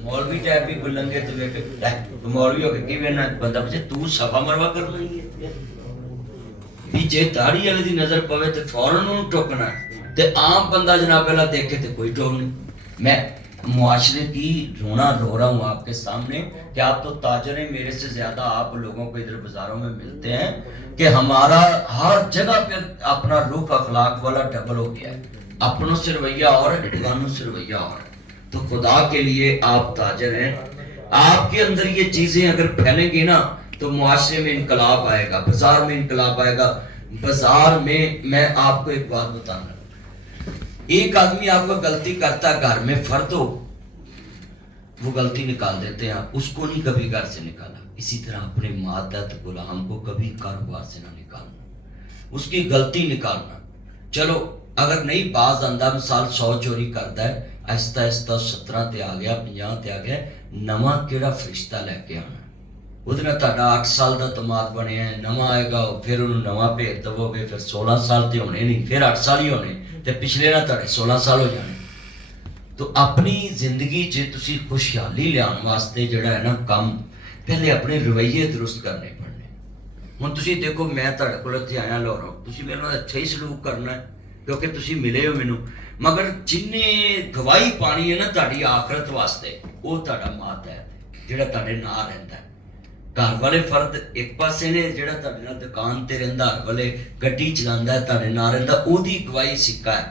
मौलवी टाइप भी कोई लंघे तो वेख तू मौलवी हो के किवें ना बंदा पूछे तू सफा मरवा करना ही है भी जे दाढ़ी वाले दी नजर पवे ते फौरन उन्हें टोकना ते आम बंदा जनाब वाला देखे तो कोई टोक नहीं। मैं मुआशरे की रोना रो रहा हूँ आपके सामने कि आप तो ताजर हैं, मेरे से ज्यादा आप लोगों को इधर बाजारों में मिलते हैं कि हमारा हर जगह पे अपना रुख अखलाक वाला डबल हो गया है, अपनों से रवैया और है, बेगानों से रवैया और है। तो खुदा के लिए आप ताजर हैं, आपके अंदर ये चीजें अगर फैलेंगी ना तो मुआशरे में इनकलाब आएगा, बाजार में इनकलाब आएगा। बाजार में मैं आपको एक बात बताना, एक आदमी आपको गलती करता है घर में, फर्द हो वो गलती निकाल देते हैं, उसको नहीं कभी घर से निकाला। इसी तरह अपने मातहत गुलाम को कभी कारोबार से ना निकालना, उसकी गलती निकालना। चलो अगर नहीं बाज आंदा मिसाल 100 चोरी करता है, आहिस्ता आहिस्ता 17 ते आ गया, 50 ते आ गया, नवा केड़ा फरिश्ता लैके आना, ਉਹਦੇ ਨਾਲ ਤੁਹਾਡਾ 8 ਸਾਲ ਦਾ ਤਮਾਦ ਬਣਿਆ ਹੈ, ਨਵਾਂ ਆਏਗਾ ਫਿਰ ਉਹਨੂੰ ਨਵਾਂ ਭੇਜ ਦਵੋਗੇ, ਫਿਰ 16 ਸਾਲ ਤੇ ਹੋਣੇ ਨਹੀਂ, ਫਿਰ 8 ਸਾਲ ਹੀ ਹੋਣੇ ਤੇ ਪਿਛਲੇ ਨਾਲ ਤੁਹਾਡੇ 16 ਸਾਲ ਹੋ ਜਾਣੇ। तो अपनी जिंदगी च तुसी खुशहाली लियान वास्ते जिहड़ा है ना काम पहले अपने रवैये दुरुस्त करने पड़ने। हुण तुसी देखो मैं तुहाडे कोल इत्थे आया लाहौरों, तुसी मेरे नाल अच्छा ही सलूक करना है क्योंकि तुसी मिले हो मैनू, मगर जिन्ने गवाही पानी है ना तुहाडी आखरत वास्ते वो तुहाडा मातहत जिहड़ा तुहाडे नाल रहिंदा है। घर वाले फर्द एक पासे ने जिहड़ा तुहाडे नाल दुकान ते रहिंदा, हर वाले गड्डी चलांदा है तुहाडे नाल रहिंदा, ओहदी गवाही सिक्का है।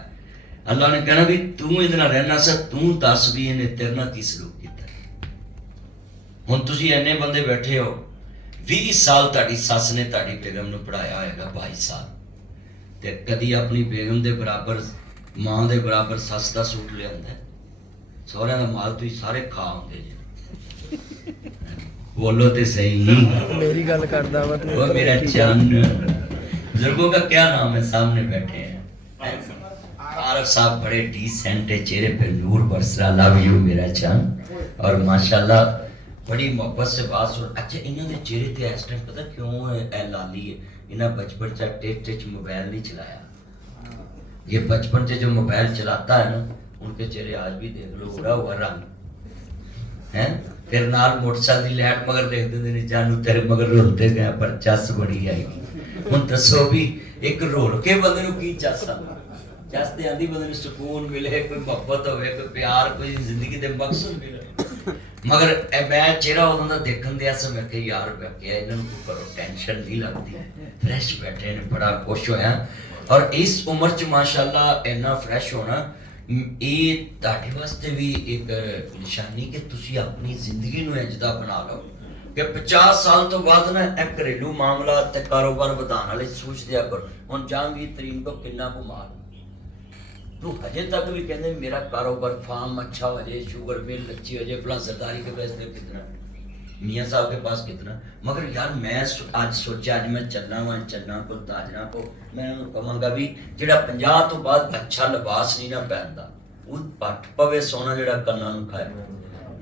अल्लाह ने कहना भी तू इहदे नाल रहना सा, तू दस भी इहने तेरे नाल की सलूक कीता। ਹੁਣ ਤੁਸੀਂ ਇੰਨੇ ਬੰਦੇ ਬੈਠੇ ਹੋ, 20 ਸਾਲ ਤੁਹਾਡੀ ਸੱਸ ਨੇ ਤੁਹਾਡੀ ਬੇਗਮ ਨੂੰ ਪੜਾਇਆ ਹੋਏਗਾ, 22 ਸਾਲ, ਤੇ ਕਦੀ ਆਪਣੀ ਬੇਗਮ ਦੇ ਬਰਾਬਰ, ਮਾਂ ਦੇ ਬਰਾਬਰ ਸੱਸ ਦਾ ਸੂਟ ਲਿਆਂਦਾ? ਸਹੁਰਿਆਂ ਦਾ ਮਾਲ ਤੁਸੀਂ ਸਾਰੇ ਖਾ ਆਉਂਦੇ ਜੀ। ਬੋਲੋ ਤੇ ਸਹੀ। मेरी गल करदा वा वो मेरा चंद, बुजुर्गों का क्या नाम है, सामने बैठे हैं। आरफ साहब बड़े डिसेंट है, चेहरे पे नूर बरस रहा, लव यू मेरा चंद। और माशाल्लाह बड़ी मोहब्बत से बात सुन। अच्छा इन्हों के चेहरे पे इस टाइम पता क्यों है लाली है? इन्हें बचपन से टेच मोबाइल नहीं चलाया। ये बचपन से जो मोबाइल चलाता है ना, उनके चेहरे आज भी देख लो उड़ा हुआ रंग है। फिर नाल मोटरसाइकिल की लाइट मगर देख देंगे ने, जानू तेरे मगर रोलते गए पर चस बड़ी आएगी। हुण दसो भी एक रोल के बंदे नूं की चस आंदी? चस ते आंदी बंदे नूं सुकून मिले, कोई मोहब्बत होवे, कोई प्यार, कोई जिंदगी दे मकसद मिले। मगर मैं चेहरा उदों दा देखण दिया सी, मैं कहा यार मैं क्या इन्हां नूं कोई करो टेंशन नहीं लगदी, फ्रेश बैठे ने, बड़ा खुश होया। और इस उम्र च माशाअल्लाह इन्ना फ्रेश होना ਇਹ ਤੁਹਾਡੇ ਵਾਸਤੇ ਵੀ ਇੱਕ ਨਿਸ਼ਾਨੀ ਕਿ ਤੁਸੀਂ ਆਪਣੀ ਜ਼ਿੰਦਗੀ ਨੂੰ ਇੰਜ ਦਾ ਬਣਾ ਲਓ ਕਿ 50 ਸਾਲ ਤੋਂ ਬਾਅਦ ਨਾ ਇਹ ਘਰੇਲੂ ਮਾਮਲਾ ਤੇ ਕਾਰੋਬਾਰ ਵਧਾਉਣ ਵਾਲੇ ਸੋਚਦਿਆ ਕਰੋ। ਹੁਣ ਜਹਾਂਗੀਰ ਤਰੀਨ ਕੋ ਕਿੰਨਾ ਬਿਮਾਰ ਤੂੰ ਹਜੇ ਤੱਕ ਵੀ ਕਹਿੰਦੇ ਮੇਰਾ ਕਾਰੋਬਾਰ ਫਾਰਮ अच्छा हो जाए, शुगर मिल अच्छी हो जाए, फला सरदारी के पैसे कितना, मियाँ साहब के पास कितना। मगर यार मैं आज सोचा आज मैं चलना को ताजना को मैं कहांगा भी जेड़ा 50 तो बाद अच्छा लिबास नहीं ना पहनता वो पट पवे सोना जेड़ा कन्ना नूं खाए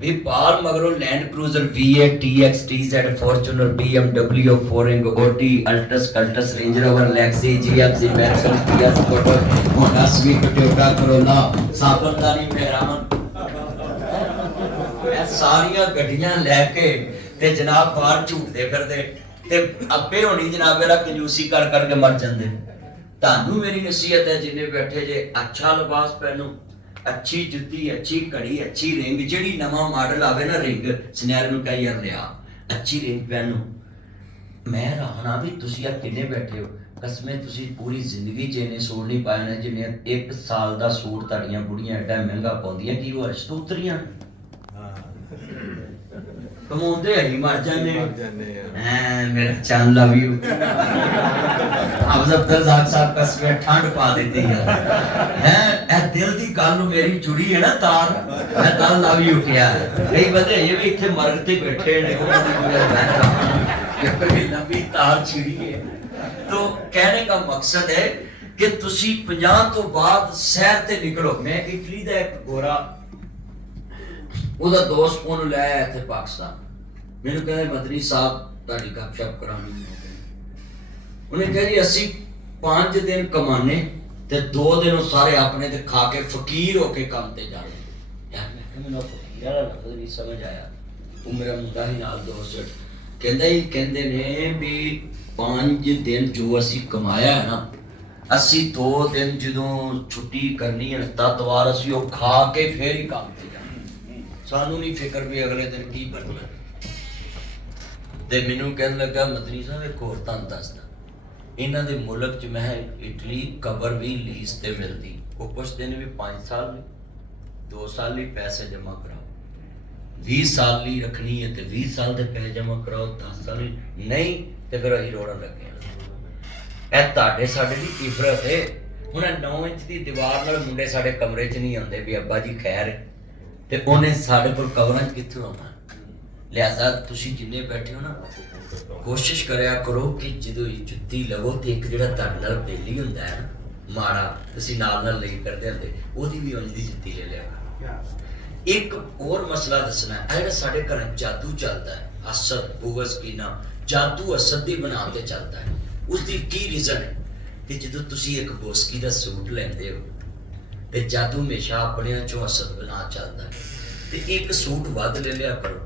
भी पाल मगरों Land Cruiser V8 TX TZ Fortuner BMW फोरिंग Audi अल्टस रेंज रोवर लैक्सी GMC मैक्सन Kia scooter Honda Swift Toyota Corolla साबरदारी मेहरान सारिया गड्डियां लैके ते जनाब बाहर झूठदे फिरदे ते अपे होनी जनाब मेरा कंजूसी कर करके मर जांदे। तानू मेरी नसीहत है जिन्ने बैठे जे अच्छा लिबास पहनो, अच्छी जुत्ती, अच्छी घड़ी, अच्छी रिंग, जेड़ी नवा मॉडल आवे ना रिंग सुनैरे नूं कई यार लिया अच्छी रिंग पहनो। मैं राहना भी तुसी आ किन्ने बैठे हो, कसमें तुसी पूरी जिंदगी च इन्ने सूट नहीं पाए ने जिन्ने 1 साल दा सूट ताड़ियां बुढ़ियां एडा महंगा पाउंदियां कि वो अर्श तो उतरियां कमाਉਂਦੇ ਹੀ ਮਰ ਜਾਂਦੇ हैं मेरा चांद लव यू। अब जब रज़ाक साहब कसमें ठंड पा देती है ए दिल दी गल नु मेरी जुड़ी है ना तार, मैं कल लव यू किया है। कई बंदे ये भी इत्थे मर्ग ते बैठे ने उन्हां दी मेरा बैठा कोई लंबी तार छिड़ी है। तो कहने का मकसद है कि तुसी 50 तो बाद सैर ते निकलो। मैं इटली दा एक गोरा ਉਹਦਾ ਦੋਸਤ ਉਹਨੂੰ ਲੈ ਆਇਆ ਇੱਥੇ ਪਾਕਿਸਤਾਨ, ਮੈਨੂੰ ਕਹਿੰਦੇ ਮਦਨੀ ਸਾਹਿਬ ਤੁਹਾਡੀ ਗੱਪਸ਼ਪ ਕਰਾਉਣੀ। ਉਹਨੇ ਕਿਹਾ ਜੀ ਅਸੀਂ 5 ਦਿਨ ਕਮਾਨੇ ਤੇ 2 ਦਿਨ ਉਹ ਸਾਰੇ ਆਪਣੇ ਤੇ ਖਾ ਕੇ ਫਕੀਰ ਹੋ ਕੇ ਕੰਮ ਤੇ ਜਾਣੇ। ਯਾਰ ਮੈਂ ਕਿਹਾ ਮੈਨੂੰ ਫਕੀਰ ਵਾਲਾ ਲਫ਼ਜ਼ ਨਹੀਂ ਸਮਝ ਆਇਆ। ਉਹ ਮੇਰਾ ਮੁੰਡਾ ਹੀ ਨਾਲ ਦੋਸਤ ਕਹਿੰਦਾ ਹੀ ਕਹਿੰਦੇ ਨੇ ਵੀ 5 ਦਿਨ ਜੋ ਅਸੀਂ ਕਮਾਇਆ ਹੈ ਨਾ, ਅਸੀਂ 2 ਦਿਨ ਜਦੋਂ ਛੁੱਟੀ ਕਰਨੀ ਹੈ ਤਤਵਾਰ ਅਸੀਂ ਉਹ ਖਾ ਕੇ ਫੇਰ ਹੀ ਕੰਮ ਤੇ सानू नहीं फिक्र भी अगले दिन की बनना। ते मैनू कहन लगा मदनी साहब एक होर तुहानू दसदा, इन्हां दे मुल्क च मैं इटली कबर भी लीज ते मिलदी, वो पुछदे ने भी 5 साल लई 2 साल लई पैसे जमा कराओ, 20 साल लई रखनी है ते 20 साल दे पैसे जमा कराओ, 10 साल नहीं ते फिर असीं रोड़ा लगे। ए तुहाडे साडे दी इबरत है। हुण 9 इंच दी दीवार नाल मुंडे साडे कमरे च नहीं आंदे भी अब्बा जी खैर ਤੇ ਉਹਨੇ ਸਾਡੇ ਕੋਲ ਕਵਰਾਂ 'ਚ ਕਿੱਥੋਂ ਆਉਣਾ। ਲਿਹਾਜ਼ਾ ਤੁਸੀਂ ਜਿੰਨੇ ਬੈਠੇ ਹੋ ਨਾ ਕੋਸ਼ਿਸ਼ ਕਰਿਆ ਕਰੋ ਕਿ ਜਦੋਂ ਜੁੱਤੀ ਲਵੋ ਤੇ ਇੱਕ ਜਿਹੜਾ ਤੁਹਾਡੇ ਨਾਲ ਬੇਲੀ ਹੁੰਦਾ ਹੈ ਨਾ ਮਾੜਾ, ਤੁਸੀਂ ਨਾਲ ਲਈ ਕਰਦੇ ਹੁੰਦੇ, ਉਹਦੀ ਵੀ ਉਂਝ ਦੀ ਜੁੱਤੀ ਲੈ ਲਿਆ। ਇੱਕ ਹੋਰ ਮਸਲਾ ਦੱਸਣਾ ਹੈ, ਜਿਹੜਾ ਸਾਡੇ ਘਰਾਂ ਜਾਦੂ ਚੱਲਦਾ ਹੈ, ਅਸਦ ਬੁਗਜ਼ ਕੀਨਾ, ਜਾਦੂ ਅਸਦ ਦੀ ਬਣਾ ਕੇ ਚੱਲਦਾ ਹੈ। ਉਸ ਦੀ ਕੀ ਰੀਜ਼ਨ ਹੈ ਕਿ ਜਦੋਂ ਤੁਸੀਂ ਇੱਕ ਬੋਸਕੀ ਦਾ ਸੂਟ ਲੈਂਦੇ ਹੋ ਤੇ ਜਾਦੂ ਹਮੇਸ਼ਾ ਆਪਣਿਆਂ ਚੋਂ ਅਸਦ ਬਣਾ ਚੱਲਦਾ ਹੈ ਤੇ ਇੱਕ ਸੂਟ ਵੱਧ ਲੈ ਲਿਆ ਕਰੋ।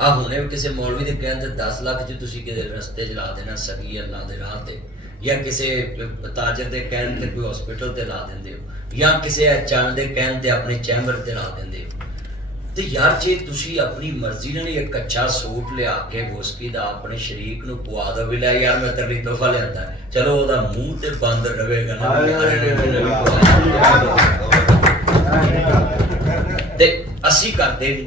ਆ ਹੁਣੇ ਕਿਸੇ ਮੌਲਵੀ ਦੇ ਕਹਿਣ ਤੇ 10 ਲੱਖ ਚ ਤੁਸੀਂ ਕਿਤੇ ਰਸਤੇ ਚ ਲਾ ਦੇਣਾ ਸਗੀ ਅੱਲਾ ਦੇ ਰਾਹ ਤੇ, ਜਾਂ ਕਿਸੇ ਤਾਜਰ ਦੇ ਕਹਿਣ ਤੇ ਕੋਈ ਹਸਪੀਟਲ ਤੇ ਲਾ ਦਿੰਦੇ ਹੋ, ਜਾਂ ਕਿਸੇ ਚਾਂਦ ਦੇ ਕਹਿਣ ਤੇ ਆਪਣੇ ਚੈਂਬਰ ਤੇ ਲਾ ਦਿੰਦੇ ਹੋ। ਤੇ ਯਾਰ ਜੇ ਤੁਸੀਂ ਆਪਣੀ ਮਰਜ਼ੀ ਨਾਲ ਇੱਕ ਅੱਛਾ ਸੂਟ ਲਿਆ ਕੇ ਬੋਸਕੀ ਦਾ ਆਪਣੇ ਸ਼ਰੀਕ ਨੂੰ ਪਵਾ ਦੋ ਵੀ ਲੈ ਯਾਰ ਮੈਂ ਤੇਰੇ ਲਈ ਤੋਹਫਾ ਲਿਆਂਦਾ, ਚਲੋ ਉਹਦਾ ਮੂੰਹ ਤੇ ਬੰਦ ਰਹੇਗਾ ਨਾ। ਤੇ ਅਸੀਂ ਕਰਦੇ ਨਹੀਂ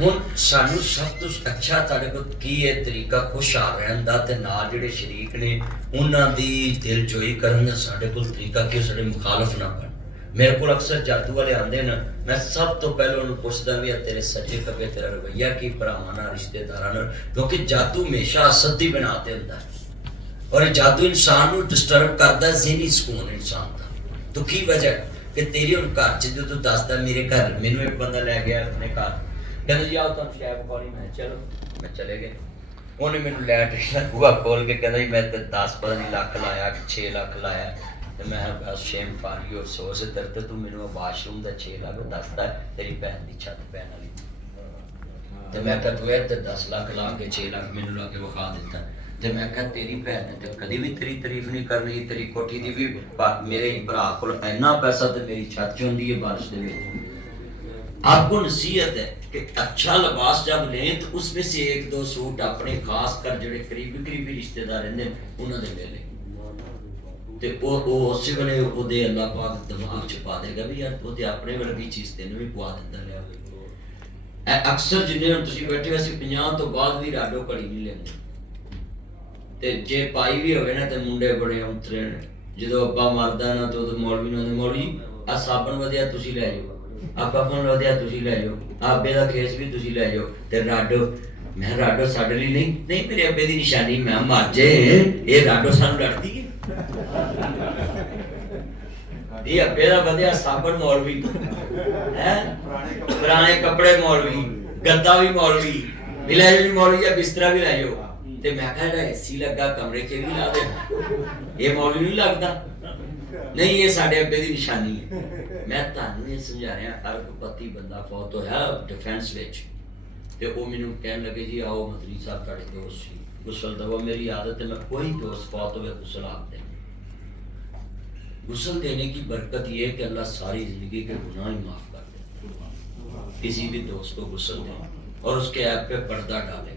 ਹੁਣ ਸਾਨੂੰ ਸਭ ਤੋਂ ਅੱਛਾ ਤੁਹਾਡੇ ਕੋਲ ਕੀ ਹੈ ਤਰੀਕਾ ਖੁਸ਼ਹਾਲ ਰਹਿਣ ਦਾ, ਤੇ ਨਾਲ ਜਿਹੜੇ ਸ਼ਰੀਕ ਨੇ ਉਹਨਾਂ ਦੀ ਦਿਲਜੋਈ ਕਰਨ ਦਾ ਸਾਡੇ ਕੋਲ ਤਰੀਕਾ ਕਿ ਸਾਡੇ ਮੁਖਾਲਫ ਨਾ ਬਣ। ਮੇਰੇ ਕੋਲ ਅਕਸਰ ਜਾਦੂ ਵਾਲੇ ਆਉਂਦੇ ਨੇ, ਮੈਂ ਸਭ ਤੋਂ ਪਹਿਲਾਂ ਉਹਨੂੰ ਪੁੱਛਦਾ ਵੀ ਆ ਤੇਰੇ ਸੱਜੇ ਖੱਬੇ ਤੇਰਾ ਰਵੱਈਆ ਕੀ ਭਰਾਵਾਂ ਨਾਲ ਰਿਸ਼ਤੇਦਾਰਾਂ ਨਾਲ, ਕਿਉਂਕਿ ਜਾਦੂ ਹਮੇਸ਼ਾ ਅਸਦੀ ਬਣਾ ਤੇ ਹੁੰਦਾ ਹੈ ਔਰ ਇਹ ਜਾਦੂ ਇਨਸਾਨ ਨੂੰ ਡਿਸਟਰਬ ਕਰਦਾ ਜ਼ਿਹਨੀ ਸਕੂਨ ਇਨਸਾਨ ਦਾ। ਤਾਂ ਕੀ ਵਜ੍ਹਾ ਕਿ ਤੇਰੀ ਹੁਣ ਘਰ 'ਚ ਜਦੋਂ ਤੂੰ ਦੱਸਦਾ ਮੇਰੇ ਘਰ ਮੈਨੂੰ ਇੱਕ ਬੰਦਾ ਲੈ ਗਿਆ ਆਪਣੇ ਘਰ, ਕਹਿੰਦਾ ਜੀ ਆਓ ਤੁਹਾਨੂੰ ਸ਼ਾਇਦ ਬਖੌਰੀ, ਮੈਂ ਚਲੋ ਮੈਂ ਚਲੇ ਗਏ। ਉਹਨੇ ਮੈਨੂੰ ਲੈਟਰਿਨ ਬੂਹਾ ਖੋਲ ਕੇ ਕਹਿੰਦਾ ਜੀ ਮੈਂ ਤੇ 10 ਪਤਾ ਨਹੀਂ ਲੱਖ ਲਾਇਆ 6 ਲੱਖ ਲਾਇਆ, ਤੇ ਮੈਂ ਬਸ ਸ਼ੇਮ ਫਾਰ ਯੂ ਅਫਸੋਸ ਹੈ ਤੇਰੇ ਤੇ, ਤੂੰ ਮੈਨੂੰ ਵਾਸ਼ਰੂਮ ਦਾ 6 ਲੱਖ ਦੱਸਦਾ ਤੇਰੀ ਭੈਣ ਦੀ ਛੱਤ ਪੈਣ ਵਾਲੀ, ਤੇ ਮੈਂ ਕਿਹਾ ਤੂੰ ਇਹ ਤੇ 10 ਲੱਖ ਲਾ ਕੇ 6 ਲੱਖ ਮੈਨੂੰ ਲਾ ਕੇ ਵਿਖਾ ਦਿੱਤਾ, ਤੇ ਮੈਂ ਕਿਹਾ ਤੇਰੀ ਭੈਣ ਨੇ ਤੇ ਕਦੀ ਵੀ ਤੇਰੀ ਤਾਰੀਫ ਨਹੀਂ ਕਰਨੀ, ਤੇਰੀ ਕੋਠੀ ਦੀ ਵੀ ਮੇਰੇ ਭਰਾ ਕੋਲ ਇੰਨਾ ਪੈਸਾ ਤੇ ਮੇਰੀ ਛੱਤ 'ਚ ਹੁੰਦੀ ਹੈ ਬਾਰਿਸ਼ ਦੇ ਵਿੱਚ। आपको नसीहत है कि अच्छा लिबास जब लें तो उसमें से 1-2 सूट अपने खास कर जो करीबी रिश्तेदार रहते उन्होंने ले लें, ਤੇ ਉਹ ਉਸੇ ਵੇਲੇ ਉਹਦੇ ਅੱਲਾਹ ਪਾਕ ਦਿਮਾਗ 'ਚ ਪਾ ਦੇਗਾ ਵੀ ਯਾਰ ਉਹਦੇ ਆਪਣੇ ਵਰਗੀ ਚੀਜ਼ ਤੈਨੂੰ ਵੀ ਪਵਾ ਦਿੰਦਾ ਲਿਆ। ਅਕਸਰ ਜਿੰਨੇ ਹੁਣ ਤੁਸੀਂ ਬੈਠੇ ਹੋ ਅਸੀਂ 50 ਤੋਂ ਬਾਅਦ ਵੀ ਰਾਡੋ ਘੜੀ ਨਹੀਂ ਲੈਂਦੇ, ਤੇ ਜੇ ਪਾਈ ਵੀ ਹੋਵੇ ਨਾ ਤੇ ਮੁੰਡੇ ਬੜੇ ਔਂਤਰੇ ਨੇ, ਜਦੋਂ ਅੱਬਾ ਮਰਦਾ ਨਾ ਤੇ ਉਦੋਂ ਮੌਲਵੀ ਨੂੰ ਆਂਦੇ ਮੌਲਵੀ ਆ ਸਾਬਣ ਵਧੀਆ ਤੁਸੀਂ ਲੈ ਜਾਓ, ਆਪਾਂ ਫੋਨ ਵਧੀਆ ਤੁਸੀਂ ਲੈ ਜਾਓ, ਆਬੇ ਦਾ ਖੇਸ ਵੀ ਤੁਸੀਂ ਲੈ ਜਾਓ, ਤੇ ਰਾਡੋ ਮੈਂ ਰਾਡੋ ਸਾਡੇ ਲਈ ਨਹੀਂ ਮੇਰੇ ਅੱਬੇ ਦੀ ਨਿਸ਼ਾਨੀ, ਮੈਂ ਮਰ ਜੇ ਇਹ ਰਾਡੋ ਸਾਨੂੰ ਲੜਦੀ ਹੈ, ਇਹ ਅੱਬੇ ਦਾ ਵਧੀਆ ਸਾਬਣ ਮੌਲਵੀ ਹੈ, ਪੁਰਾਣੇ ਕੱਪੜੇ ਮੌਲਵੀ, ਗੱਦਾ ਵੀ ਮੌਲਵੀ, ਲੈ ਜਾਓ ਮੌਲਵੀ ਜਾਂ ਬਿਸਤਰਾ ਵੀ ਲੈ ਜਾਓ, ਤੇ ਮੈਂ ਕਿਹਾ ਜਿਹੜਾ ਏਸੀ ਲੱਗਾ ਕਮਰੇ 'ਚ ਵੀ ਲਾ ਦੇ, ਇਹ ਮੌਲਵੀ ਨਹੀਂ ਲੱਗਦਾ, ਨਹੀਂ ਇਹ ਸਾਡੇ ਅੱਬੇ ਦੀ ਨਿਸ਼ਾਨੀ ਹੈ। ਮੈਂ ਤੁਹਾਨੂੰ ਇਹ ਸਮਝਾ ਰਿਹਾ, ਅਰਬਪਤੀ ਬੰਦਾ ਫੌਤ ਹੋਇਆ ਡਿਫੈਂਸ ਵਿੱਚ, ਤੇ ਉਹ ਮੈਨੂੰ ਕਹਿਣ ਲੱਗੇ ਜੀ ਆਓ ਮਦਰੀ ਸਾਹਿਬ ਤੁਹਾਡੇ ਦੋਸਤ ਸੀ, ਗੁਸਲ ਦਵੋ, ਮੇਰੀ ਆਦਤ है मैं कोई दोस्त फौत हुए गुसल आप दें, गुसल देने की बरकत ये है कि अल्लाह सारी जिंदगी के गुनाह ही माफ कर दे। किसी भी दोस्त को गुसल दें और उसके ऐप पे पर्दा डाले।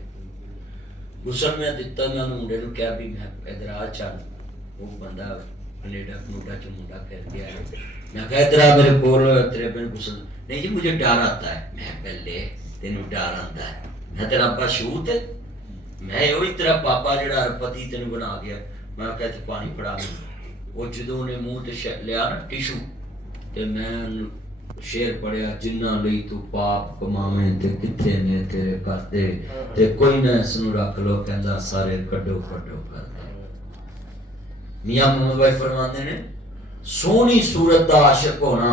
गुसल में दिता मैं मुंडे ਨੂੰ ਕਿਹਾ ਵੀ ਮੈਂ ਇਧਰ ਆ ਚੱਲ, ਉਹ ਬੰਦਾ कनेडा कनूडा च मुंडा फिर गया, मैं कहा इधर आ मेरे कोल तेरे बिन गुसल, नहीं जी मुझे डर आता है, मैं पहले तेनू डर आता है, मैं तेरा अब्बा शूत है, मैं वही तेरा पापा जेड़ा अरबपति तेनू बना गया, मैं कहा इत्थे पानी फड़ा मैं, वो जदों ने मुंह ते लिया ना टिशू, ते मैं शेर पढ़िया जिन्ना लई तू पाप कमावे ते किथे ने तेरे करदे, ते कोई ना इस नू रख लो, कहंदा सारे कड्डो कड्डो करदे। मियां मोहम्मद भाई फरमाते ने सोहनी सूरत दा आशिक होना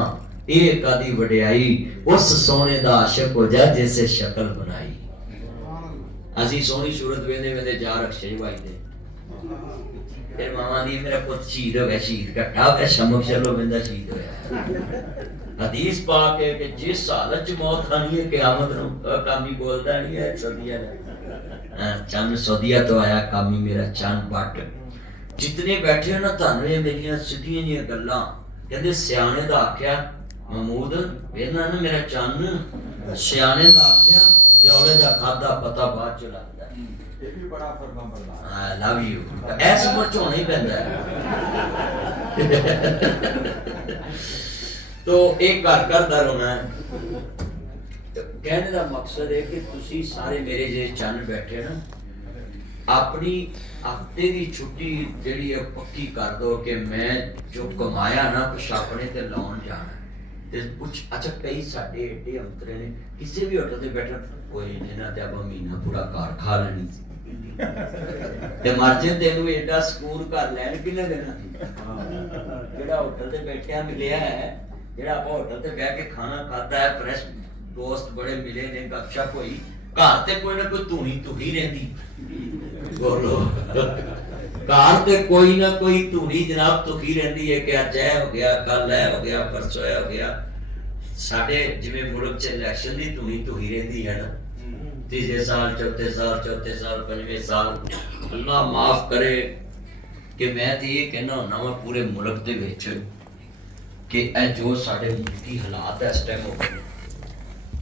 ਇਹ ਕਾਦੀ ਵਡਿਆਈ, ਉਸ ਸੋਹਣੇ ਦਾ ਆਸ਼ਿਕ ਹੋ ਜਾ ਜਿਸੇ ਸ਼ਕਲ ਬਣਾਈ। ਅਸੀਂ ਸੋਹਣੀ ਸੂਰਤ ਵੇਂਦੇ ਵੇਂਦੇ ਜਾ ਰਖਸ਼ੇ ਵਾਈਦੇ, ਫਿਰ ਮਾਮਾ ਦੀ ਮੇਰਾ ਪੁੱਤ ਸ਼ਹੀਦ ਹੋ ਗਿਆ, ਸ਼ਹੀਦ ਘੱਟਾ ਹੋ ਗਿਆ, ਸ਼ਮਕ ਚਲੋ ਬੰਦਾ ਸ਼ਹੀਦ ਹੋਇਆ। ਹਦੀਸ ਪਾਕ ਹੈ ਕਿ ਜਿਸ ਹਾਲਤ ਚ ਮੌਤ ਆਣੀ ਹੈ ਕਿਆਮਤ ਨੂੰ ਕਾਮੀ ਬੋਲਦਾ ਨਹੀਂ ਹੈ, ਸਦੀਆਂ ਨੇ ਚੰਦ ਸਦੀਆਂ ਤੋਂ ਆਇਆ ਕਾਮੀ ਮੇਰਾ ਚੰਦ ਬੱਟ। ਜਿਤਨੇ ਬੈਠੇ ਹੋ ਨਾ ਤੁਹਾਨੂੰ ਇਹ ਮੇਰੀਆਂ ਸਿੱਧੀਆਂ ਜੀਆਂ ਗੱਲਾਂ, ਕਹਿੰਦੇ ਸਿਆਣੇ ਦਾ ਆਖਿਆ ਮਹਮੂਦ ਵੇਖਣਾ ਨਾ ਮੇਰਾ ਚੰਨ, ਸਿਆਣੇ ਦਾ ਆਖਿਆ ਤੇ ਔਲੇ ਦਾ ਖਾਦਾ ਪਤਾ ਬਾਅਦ ਚ ਲੱਗਦਾ, ਇਹ ਵੀ ਬੜਾ ਫਰਮਾ ਬਰਦਾਰ, ਆਈ ਲਵ ਯੂ, ਐਸ ਉਮਰ ਚ ਹੋਣਾ ਹੀ ਪੈਂਦਾ ਹੈ। ਤੋ ਇਹ ਘਰ ਘਰ ਦਾ ਰੋਣਾ ਹੈ। ਕਹਿਣੇ ਦਾ ਮਕਸਦ ਹੈ ਕਿ ਤੁਸੀਂ ਸਾਰੇ ਮੇਰੇ ਜੇ ਚੰਨ ਬੈਠੇ ਨਾ, अपनी हफ्ते की छुट्टी जेड़ी है पक्की कर दो कि मैं जो कमाया ना कुछ अपने ते लाउन जाना ते कुछ। अच्छा कई साडे एडे अंतरे ने किसी भी होटल ते बैठे कोई इन्हां ते आप महीना पूरा घर खा लेनी सी ते मर जे तेनू एडा सकून कर लैन किने देना जेड़ा होटल ते बैठा मिलिया है, जेड़ा आप होटल ते बैठ के खाना खाता है, फ्रेश दोस्त बड़े मिले ने, गपशप हुई, घर ते कोई ना कोई धूनी धुही रहंदी, बोलो घर ते कोई ना कोई धूनी जनाब तुखी रहती है कि अज ऐ हो गया, कल ऐ हो गया, परसों ऐ हो गया। साडे जिवें मुल्क च इलैक्शन दी धूनी तुही रहती है ना, तीजे साल चौथे साल पंजवें साल, अल्लाह माफ करे कि मैं तो ये कहना हुन्ना वा पूरे मुल्क दे विच कि ऐ जो साडे मुल्की हालात है इस टाइम हो गए।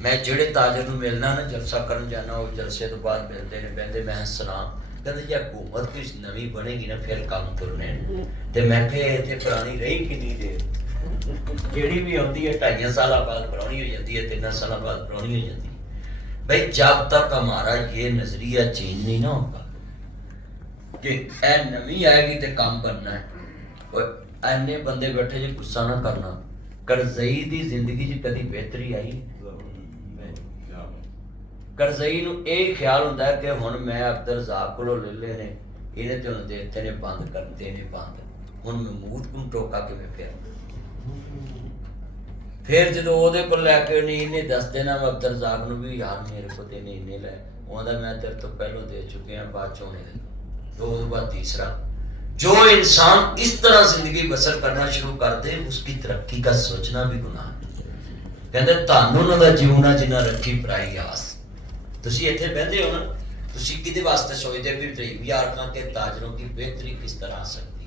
मैं जेड़े ताजर नूं मिलना ना, जलसा करन जाना, वो जलसे तो बाद मिलते ने, बहते मैं सलाम कहते जी हुकूमत कुछ नवी बनेगी ना फिर काम तुरने, ते मैं कहा इत्थे पुरानी रही किन्नी देर, जेड़ी भी आउंदी है 2.5 साल बाद पुरानी हो जाती है, 3 साल बाद पुरानी हो जाती है। بھائی جب تک ہمارا یہ نظریہ چینج نہیں نہ ہوگا کہ اے نمی آئے گی تے کام کرنا ہے. اور اینے بندے بیٹھے جی غصہ نہ کرنا. کرزئی دی زندگی جی کدی بہتری آئی؟ کرزئی نو یہ خیال ہوتا ہے کہ ہن میں عبدالرزاق کو لے لے نے انہیں تو دیتے نے بند کرتے نے بند ہن محمود کو ٹوکا کے میں پھر جدو وہ لے کے انہیں دس دینا میں عبدالرزاق نو بھی یار میرے کو دینے انہیں لے وہ میں تیرے تو پہلو دے چکے ہیں بعد چونے دے دو بعد تیسرا. جو انسان اس طرح زندگی بسر کرنا شروع کر دے اس کی ترقی کا سوچنا بھی گناہ ہے. کہندے تانوں نہ دا جیونا جنہ رکھی پرائی آس. تسی ایتھے بیٹھے ہو نا تسی کدے واسطے سوچدے بھی تریم یار کہاں کے تاجروں کی بہتری کس طرح آ سکتی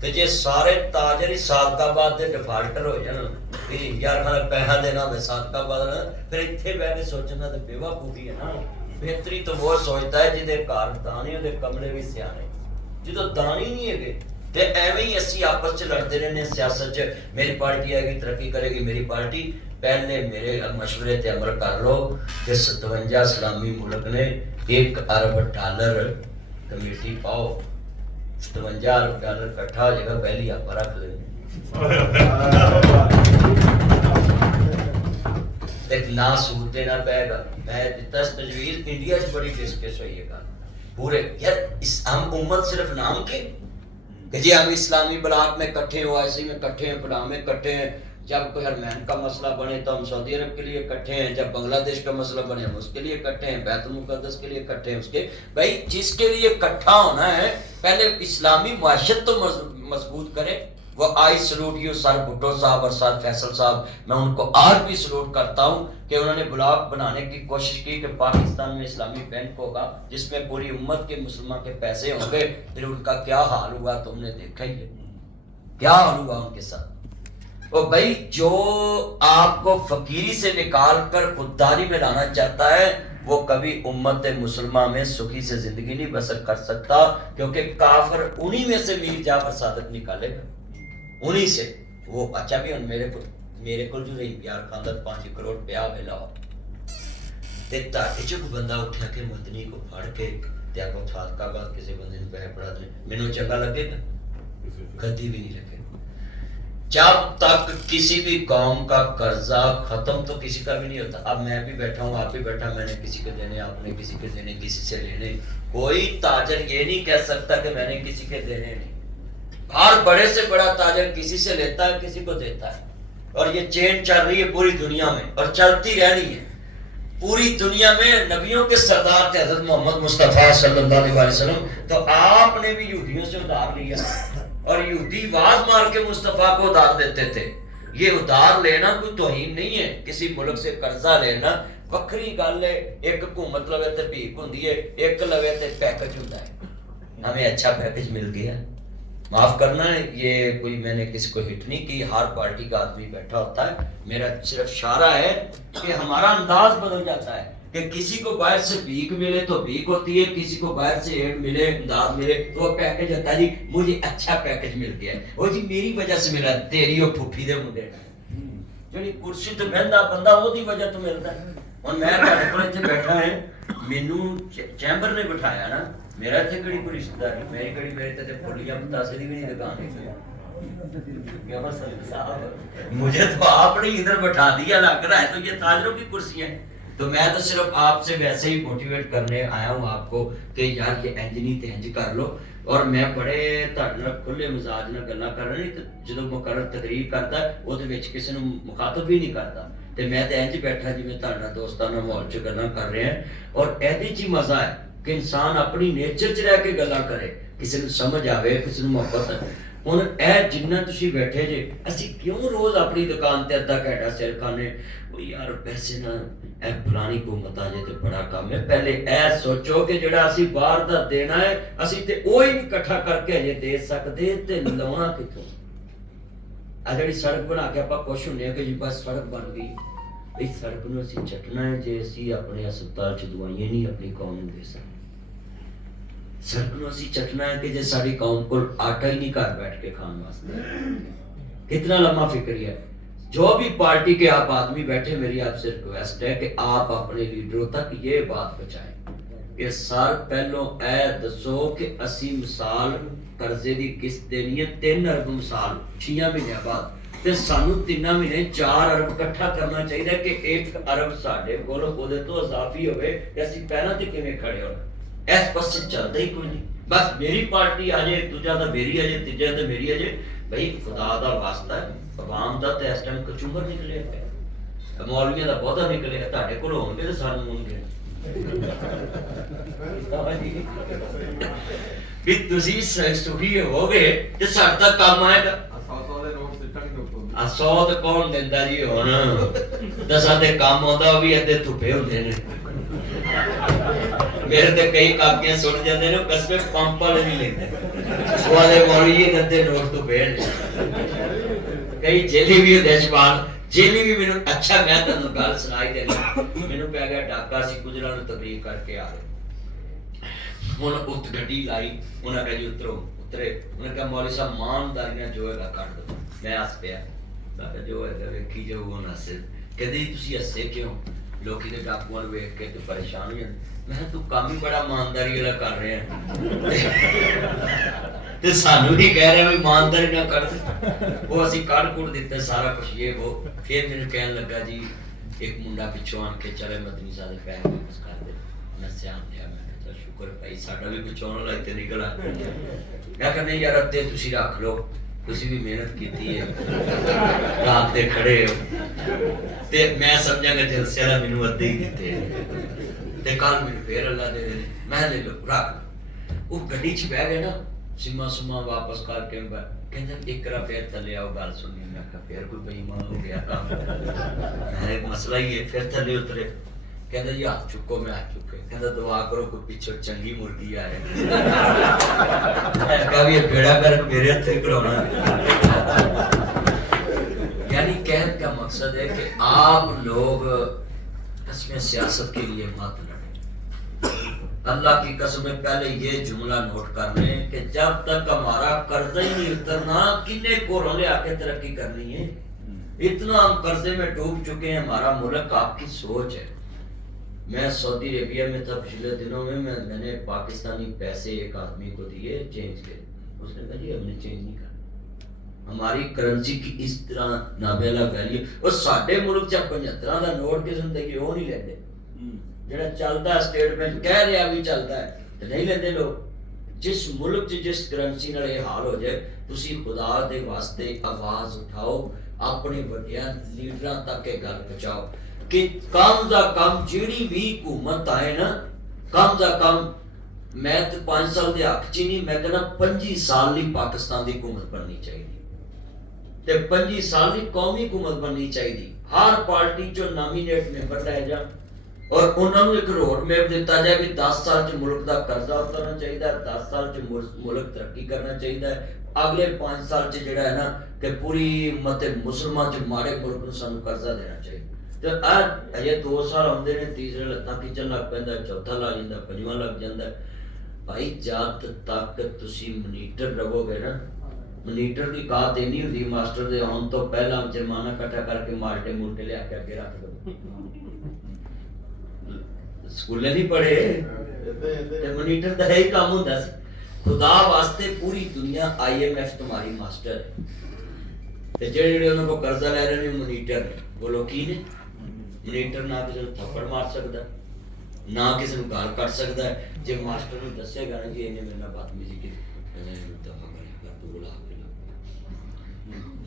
کہ جے سارے تاجر ہی صادقآباد دے ڈیفالٹر ہو جان کہ یار کھانا پیسہ دینا ہوے صادقآباد نا پھر ایتھے بیٹھ کے سوچنا تے بے وقوفی ہے نا. بہتری تو وہ سوچتا ہے جہدے گھر دانے دے کمرے بھی سیانے جدو دان ہی نہیں ہے تے ایویں ہی اسی آپس چ لڑتے رہنے سیاست چ میری پارٹی آئے گی ترقی کرے گی میری پارٹی. پہلے میرے مشورے تے عمل کر لو کہ 57 اسلامی ملک نے $1 ارب کمیٹی پاؤ 57 ارب ڈالر اکٹھا ہو جائے گا پہلی آپ رکھ لیں ایک نہ سود دینا پائے گا. میں دیتا تجویز انڈیا سے بڑی ڈسکس ہوئی ہے پورے یار ہم امت صرف نام کے کہ جی ہم اسلامی بلاک میں کٹھے ہو ایسے میں کٹھے ہیں پڑا میں کٹھے ہیں. جب کوئی حرمین کا مسئلہ بنے تو ہم سعودی عرب کے لیے کٹھے ہیں. جب بنگلہ دیش کا مسئلہ بنے ہم اس کے لیے کٹھے ہیں. بیت المقدس کے لیے کٹھے ہیں. اس کے بھائی جس کے لیے کٹھا ہونا ہے پہلے اسلامی معاشرت تو مضبوط کرے. وہ آئی سلوٹ یو سر بھٹو صاحب اور سر فیصل صاحب میں ان کو آج بھی سلوٹ کرتا ہوں کہ انہوں نے بلاک بنانے کی کوشش کی کہ پاکستان میں اسلامی بینک ہوگا جس میں پوری امت کے مسلمان کے پیسے ہوں گے. پھر ان کا کیا حال ہوا تم نے دیکھا ہی ہے کیا حال ہوا ان کے ساتھ. اور بھائی جو آپ کو فقیری سے نکال کر خودداری میں لانا چاہتا ہے وہ کبھی امت مسلمہ میں سخی سے زندگی نہیں بسر کر سکتا کیونکہ کافر انہی میں سے میر جعفر صادق نکالے گا انہی سے. وہ اچھا بھی میرے کو جو رہی پیار خاندر 5 کروڑ پیا ویلا ہو تے تاکہ جو بندہ اٹھا کے مدنی کو پھاڑ کے تیا کو تھات کا بات کسی بندے نے پہ پڑا دے مینوں چنگا لگے گا کدی بھی نہیں لگے. جب تک کسی بھی قوم کا قرضہ ختم تو کسی کا بھی نہیں ہوتا. اب میں بھی بیٹھا ہوں آپ بھی بیٹھا میں نے کسی کے دینے آپ نے کسی کے دینے کسی سے لینے. کوئی تاجر یہ نہیں کہہ سکتا کہ میں نے کسی کے دینے نہیں. ہر بڑے سے بڑا تاجر کسی سے لیتا ہے کسی کو دیتا ہے. اور یہ چین چل رہی ہے پوری دنیا میں اور چلتی رہنی ہے. پوری دنیا میں نبیوں کے سردار تھے حضرت محمد مصطفیٰ صلی اللہ علیہ وسلم تو آپ نے بھی یہودیوں سے ادھار لیا اور یہودی واز مار کے مصطفیٰ کو ادھار دیتے تھے. یہ ادھار لینا کوئی توہین نہیں ہے. کسی ملک سے قرضہ لینا وکری گل ہے. ایک حکومت لوے تے بھیک ہوندی ہے ایک لوے تے پیکج ہوندا ہے. ہمیں اچھا پیکج مل گیا معاف کرنا ہے یہ کوئی میں نے کسی کو ہٹ نہیں کی. ہر پارٹی کا آدمی بیٹھا ہوتا ہے. میرا صرف اشارہ ہے کہ ہمارا انداز بدل جاتا ہے کہ کسی کو باہر سے بھیک ملے تو بھیک ہوتی ہے کسی کو باہر سے ایڈ ملے امداد ملے تو وہ پیکج ہوتا ہے جی مجھے اچھا پیکج مل گیا وہ جی میری وجہ سے ملا تیری وہ پھوپھی دے منڈے جی کرسی تو بہندا بندہ وہ دی وجہ تو ملتا ہے. اور میں تہاڈے کول اتنے بیٹھا ہے مینوں چیمبر نے بٹھایا نا میرا اتنے کڑی کوئی رشتہ دار نہیں میری کڑی میرے تے پھلیاں پتاسے دی بھی نہیں دکان ہے. مجھے تو آپ نے ادھر بٹھا دیا لگ رہا ہے تو یہ تاجروں کی کرسیاں ہیں. تو میں تو صرف آپ سے ویسے ہی موٹیویٹ کرنے آیا ہوں آپ کو کہ یار یہ انج نہیں تے انج کر لو. اور میں بڑے تہاڈے نال کھلے مزاج نال گلاں کر رہا نہیں جدوں مقرر تقریر کردا او دے وچ کسی نوں مخاطب بھی نہیں کردا تے میں تے انج بیٹھا جویں تہاڈے نال دوستانہ ماحول چ گلاں کر رہے ہیں. اور ایدی چ مزہ ہے کہ انسان اپنی نیچر چ رہ کے گلاں کرے کسی نوں سمجھ آوے کسی نوں محبت ہے. ہن اے جنہ تسی بیٹھے جے اسی کیوں روز اپنی دکان تے ادھا گھنٹہ سر کھانے وہ یار پیسے نہ اے فلانی حکومت آ جائے تے بڑا کام ہے. پہلے اے سوچو کہ جڑا اسی باہر دا دینا ہے اسی تے اوہی نہیں اکٹھا کر کے اجے دے سکدے تے لونا کتھوں. آ جڑی سڑک بنا کے آپاں خوش ہونے کہ جی بس سڑک بن گئی. اس سڑک نوں اسی چٹنا ہے جے اسی اپنے ہسپتال چ دوائیاں نہیں اپنی قوم نوں دے سکتے. سڑک نوں اسی چٹنا ہے کہ جے ساری قوم کول آٹا ہی نہیں گھر بیٹھ کے کھان واسطے. کتنا لمحہ فکر ہے जो भी पार्टी के आप आदमी बैठे, मेरी आपसे रिक्वेस्ट है कि आप अपने लीडरों तक ये बात पहुंचाएं कि सर पहलों ए दसो कि असी मिसाल कर्जे की किस्त देनी है 3 अरब मिसाल 6 महीनों बाद, ਤੇ ਸਾਨੂੰ 3 ਮਹੀਨੇ 4 ਅਰਬ ਇਕੱਠਾ ਕਰਨਾ ਚਾਹੀਦਾ ਕਿ 1 ਅਰਬ ਸਾਡੇ ਕੋਲ ਉਹਦੇ ਤੋਂ ਇਜ਼ਾਫੀ ਹੋਵੇ ਤੇ ਅਸੀਂ ਪਹਿਲਾਂ ਤੇ ਕਿਵੇਂ ਖੜੇ ਹੋਣਾ। ਇਸ ਪਾਸੇ ਚੱਲਦਾ ਹੀ ਕੋਈ ਨਹੀਂ, ਬਸ ਮੇਰੀ ਪਾਰਟੀ ਆ ਜਾਏ, ਦੂਜਾ ਤਾਂ ਮੇਰੀ ਆ ਜਾਏ, ਤੀਜਾ ਤਾਂ ਮੇਰੀ ਆ ਜਾਏ। ਬਈ ਖੁਦਾ ਦਾ ਵਾਸਤਾ ਹੈ, ਆਵਾਮ ਦਾ ਤੇ ਇਸ ਟਾਈਮ ਕਚੂੰਬਰ ਨਿਕਲਿਆ ਪਿਆ, ਮੌਲਵੀਆਂ ਦਾ ਬਹੁਤਾ ਨਿਕਲਿਆ, ਤੁਹਾਡੇ ਕੋਲ ਹੋਣਗੇ ਤੇ ਸਾਨੂੰ ਹੋਣਗੇ ਵੀ ਤੁਸੀਂ ਸੁਖੀ ਹੋਗੇ ਤੇ ਸਾਡਾ ਕੰਮ ਆਏਗਾ। 100 ਤੇ ਕੌਣ ਦਿੰਦਾ ਜੀ ਹੁਣ, 10 ਤੇ ਕੰਮ ਆਉਂਦਾ, ਉਹ ਵੀ ਅੱਧੇ ਧੁੱਪੇ ਹੁੰਦੇ ਨੇ। ਮੇਰੇ ਤੇ ਕਈ ਕਾਪੀਆਂ ਸੁੱਟ ਜਾਂਦੇ ਨੇ, ਕਸਮੇ ਪੰਪ ਵਾਲੇ ਨਹੀਂ ਲੈਂਦੇ, ਉਹਦੇ ਮੌਲੀ ਇਹ ਅੱਧੇ ਨੋਟ ਤੋਂ ਬੇੜ। ਕਈ ਜੇਲੀ ਵੀ ਹੁੰਦੇ ਜਵਾਨ, ਜੇਲੀ ਵੀ ਮੈਨੂੰ ਅੱਛਾ, ਮੈਂ ਤੁਹਾਨੂੰ ਗੱਲ ਸੁਣਾਈ ਦੇਣਾ, ਮੈਨੂੰ ਪੈ ਗਿਆ ਡਾਕਾ ਸੀ ਗੁਜਰਾਂ ਨੂੰ ਤਬਲੀਗ ਕਰਕੇ ਆ ਗਏ, ਹੁਣ ਉੱਤ ਗੱਡੀ ਲਾਈ, ਉਹਨਾਂ ਕਹੇ ਜੀ ਉਤਰੋ, ਉਤਰੇ, ਉਹਨੇ ਕਿਹਾ ਮੌਲੀ ਸਾਹਿਬ ਇਮਾਨਦਾਰੀ ਨਾਲ ਜੋ ਹੈਗਾ ਕੱਢ ਦੋ। ਮੈਂ ਹੱਸ ਪਿਆ, ਮੈਂ ਕਿਹਾ ਜੋ ਹੈਗਾ ਵੇਖੀ ਜਾਊ। ਹੁਣ ਹੱਸੇ, ਕਹਿੰਦੇ ਜੀ ਤੁਸੀਂ ਹੱਸੇ ਕਿਉਂ, ਲੋਕੀ ਦੇ ਡਾਕੂਆਂ ਨੂੰ ਵੇਖ ਕੇ ਤੇ ਪਰੇਸ਼ਾਨ ਹੋ ਜਾਂਦੇ। ਮੈਂ ਕਿਹਾ ਤੂੰ ਕੰਮ ਹੀ ਬੜਾ ਇਮਾਨਦਾਰੀ ਵਾਲਾ ਕਰ ਰਿਹਾ ਤੇ ਸਾਨੂੰ ਵੀ ਕਹਿ ਰਿਹਾ ਵੀ ਇਮਾਨਦਾਰੀ ਨਾਲ ਕਰ ਦੇ। ਉਹ ਅਸੀਂ ਕੱਢ ਕੁੱਟ ਦਿੱਤੇ ਸਾਰਾ ਕੁਛ ਇਹ ਉਹ। ਫਿਰ ਮੈਨੂੰ ਕਹਿਣ ਲੱਗਾ ਜੀ ਇੱਕ ਮੁੰਡਾ ਪਿੱਛੋਂ ਆਣ ਕੇ ਚਲੇ ਮਦਨੀ ਸਾਹਿਬ ਦੇ ਪੈਰ ਵਾਪਸ ਕਰ ਦੇ। ਮੈਂ ਸਿਆਣ ਲਿਆ, ਮੈਂ ਕਿਹਾ ਸ਼ੁਕਰ ਭਾਈ ਸਾਡਾ ਵੀ ਪਿੱਛੋਂ ਆਉਣ ਵਾਲਾ ਇੱਥੇ ਨਿਕਲ ਆ। ਮੈਂ ਕਹਿੰਦਾ ਯਾਰ ਅੱਧੇ ਤੁਸੀਂ ਰੱਖ ਲਓ, ਤੁਸੀਂ ਵੀ ਮਿਹਨਤ ਕੀਤੀ ਹੈ, ਰਾਤ ਤੇ ਖੜੇ ਹੋ, ਤੇ ਮੈਂ ਸਮਝਾਂਗਾ ਜਲਸੇ ਵਾਲਾ ਮੈਨੂੰ ਅੱਧੇ ਹੀ ਦਿੱਤੇ ਤੇ ਕੱਲ ਮੈਨੂੰ ਫੇਰ ਅੱਲਾ ਦੇ ਦੇਣੇ। ਮੈਂ ਲੈ ਲਓ ਰੱਖ। ਉਹ ਗੱਡੀ 'ਚ ਬਹਿ ਗਏ ਨਾ, ਸਿਮਾ ਸੁਮਾ ਵਾਪਸ ਕਰਕੇ ਕਹਿੰਦਾ ਇੱਕ ਰਾ ਫੇਰ ਥੱਲੇ ਆਓ ਗੱਲ ਸੁਣੀ। ਮੈਂ ਕਿਹਾ ਫੇਰ ਕੋਈ ਬੇਈਮਾਨ ਹੋ ਗਿਆ ਕੰਮ, ਮੈਂ ਮਸਲਾ ਹੀ ਹੈ। ਫਿਰ ਥੱਲੇ ਉਤਰੇ, ਕਹਿੰਦਾ ਜੀ ਹੱਥ ਚੁੱਕੋ, ਮੈਂ ਹੱਥ ਚੁੱਕੇ, ਕਹਿੰਦਾ ਦੁਆ ਕਰੋ ਕੋਈ ਪਿੱਛੋਂ ਚੰਗੀ ਮੁਰਗੀ ਆਏ। ਮੈਂ ਕਿਹਾ ਵੀ ਇਹ ਬੇੜਾ ਕਰ ਮੇਰੇ ਹੱਥੇ ਕਰਾਉਣਾ। यानी कहने का मकसद है कि आप लोग इसमें सियासत के लिए मत लड़ें। अल्लाह की कसम, पहले ये जुमला नोट कर लें कि जब तक हमारा कर्जा ही नहीं उतरना, किन्ने को ले आके तरक्की करनी है। इतना हम कर्जे में डूब चुके हैं, हमारा मुल्क आपकी सोच है। मैं सऊदी अरेबिया में था पिछले दिनों में, मैंने पाकिस्तानी पैसे एक आदमी को दिए चेंज के, उसने कहा जी हमने चेंज नहीं करना, हमारी करेंसी की इस तरह नाबेला वैल्यू। और साडे मुल्क च 75 ਦਾ ਨੋਟ ਕਿਸੇ ਨੂੰ ਦੇਈਏ ਉਹ ਨਹੀਂ ਲੈਂਦੇ, ਜਿਹੜਾ ਚੱਲਦਾ ਸਟੇਟ ਬੈਂਕ ਕਹਿ ਰਿਹਾ ਵੀ ਚੱਲਦਾ ਹੈ ਤੇ ਨਹੀਂ ਲੈਂਦੇ ਲੋਕ। ਜਿਸ ਮੁਲਕ 'ਚ ਜਿਸ ਕਰੰਸੀ ਨਾਲ ਇਹ ਹਾਲ ਹੋ ਜਾਏ, ਤੁਸੀਂ ਖੁਦਾ ਦੇ ਵਾਸਤੇ ਆਵਾਜ਼ ਉਠਾਓ, ਆਪਣੇ ਵੱਡਿਆਂ ਲੀਡਰਾਂ ਤੱਕ ਇਹ ਗੱਲ ਪਹੁੰਚਾਓ ਕਿ ਕੰਮ ਦਾ ਕੰਮ ਜਿਹੜੀ ਵੀ ਹਕੂਮਤ ਆਏ ਨਾ, ਕੰਮ ਦਾ ਕੰਮ। ਮੈਂ ਤੇ 5 ਸਾਲ ਦੇ ਹੱਕ 'ਚ ਨਹੀਂ, ਮੈਂ ਕਹਿੰਦਾ 25 ਸਾਲ ਲਈ ਪਾਕਿਸਤਾਨ ਦੀ ਹਕੂਮਤ ਬਣਨੀ ਚਾਹੀਦੀ ਤੇ 25 ਸਾਲ ਦੀ ਕੌਮੀ ਹਕੂਮਤ ਬਣਨੀ ਚਾਹੀਦੀ। ਹਰ ਪਾਰਟੀ 'ਚੋਂ ਨਾਮੀਨੇਟ ਮੈਂਬਰ ਲੈ ਜਾਣ ਔਰ ਉਹਨਾਂ ਨੂੰ ਇੱਕ ਰੋਡ ਮੈਪ ਦਿੱਤਾ ਜਾਏ ਵੀ 10 ਸਾਲ 'ਚ ਮੁਲਕ ਦਾ ਕਰਜ਼ਾ ਉਤਰਨਾ ਚਾਹੀਦਾ, 10 ਸਾਲ 'ਚ ਮੁਲਕ ਤਰੱਕੀ ਕਰਨਾ ਚਾਹੀਦਾ ਹੈ। ਅਗਲੇ 5 ਸਾਲ 'ਚ ਜਿਹੜਾ ਹੈ ਨਾ ਕਿ ਪੂਰੀ ਉਮਤ ਮੁਸਲਮਾਨ 'ਚ ਮਾੜੇ ਮੁਲਕ ਨੂੰ ਸਾਨੂੰ ਕਰਜ਼ਾ ਦੇਣਾ ਚਾਹੀਦਾ। ਤੇ ਆ ਅਜੇ 2 ਸਾਲ ਆਉਂਦੇ ਨੇ, ਤੀਸਰੇ ਲੱਤਾਂ ਖਿੱਚਣ ਲੱਗ ਪੈਂਦਾ, ਚੌਥਾ ਲੱਗ ਜਾਂਦਾ, ਪੰਜਵਾਂ ਲੱਗ ਜਾਂਦਾ। ਭਾਈ ਜਦ ਤੱਕ ਤੁਸੀਂ ਮਨੀਟਰ ਰਹੋਗੇ ਨਾ, ਮਨੀਟਰ ਦੀ ਕਾਤ ਇੰਨੀ ਹੁੰਦੀ ਮਾਸਟਰ ਦੇ ਆਉਣ ਤੋਂ ਪਹਿਲਾਂ ਜੁਰਮਾਨਾ ਇਕੱਠਾ ਕਰਕੇ ਮਾਲਟੇ ਮੂਲਟੇ ਲਿਆ ਕੇ ਅੱਗੇ ਰੱਖ ਦੋ। ਸਕੂਲੇ ਨਹੀਂ ਪੜ੍ਹੇ ਤੇ ਮਨੀਟਰ ਦਾ ਇਹੀ ਕੰਮ ਹੁੰਦਾ ਸੀ। खुदा वास्ते पूरी दुनिया IMF तुम्हारी मास्टर है ते जेड़े उन्हां को कर्जा ले रहे ने मॉनिटर ने वो लोग की ने मॉनिटर ना किसी को थप्पड़ मार सकदा ना किसी को गाल कट सकदा है जे मास्टर नु दसेगा ना कि इन्हें मेरे नाल बदतमीजी की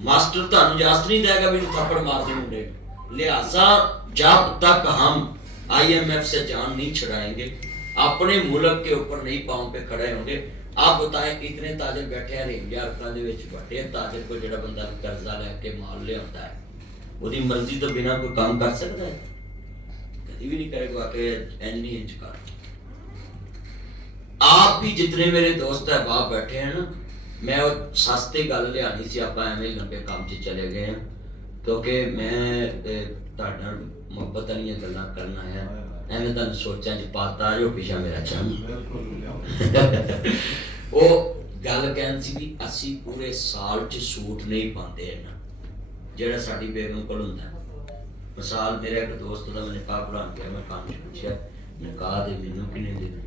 मास्टर ਤੁਹਾਨੂੰ इजाजत नहीं देगा भी थप्पड़ मार दे मुंडे लिहाजा जब तक हम IMF से जान नहीं छुड़ाएंगे अपने मुल्क के ऊपर नहीं पांव पे खड़े होंगे। आप बताएं इतने ताजर बैठे हैं रेंजारखां दे विच बड़े ताजर को जेड़ा बंदा कर्जा लेके माल ले आता है ओदी मर्जी तो बिना कोई काम कर सकता है कभी भी नहीं करेगा कि इंज नहीं इंज कर। आप भी जितने मेरे दोस्त है बाहर बैठे हैं ना मैं वो सस्ती गल लियानी सी आप एवें लंबे काम च चले गए हैं क्योंकि मैं तुहाडे नाल मुहब्बत वाली गल्लां करना है ਐਵੇਂ ਤਾਂ ਸੋਚਾਂ ਚ ਪਾਤਾ ਜੋ ਪਿਛਾ ਮੇਰਾ ਚੰਨ ਉਹ ਗੱਲ ਕਹਿੰਦੀ ਸੀ ਵੀ ਅਸੀਂ ਪੂਰੇ ਸਾਲ ਚ ਸੂਟ ਨਹੀਂ ਪਾਉਂਦੇ ਨਾ ਜਿਹੜਾ ਸਾਡੀ ਬੇਗਮ ਕੋਲ ਹੁੰਦਾ। ਮਿਸਾਲ ਮੇਰਾ ਇੱਕ ਦੋਸਤ ਦਾ ਮੈਂ ਨਿਕਾਹ ਪੜ੍ਹਾਉਣ ਗਿਆ, ਮੈਂ ਕੰਮ 'ਚ ਪੁੱਛਿਆ ਨਿਕਾਹ ਦੇ ਮੈਨੂੰ ਕਿੰਨੇ ਦੇ ਦੂੰ?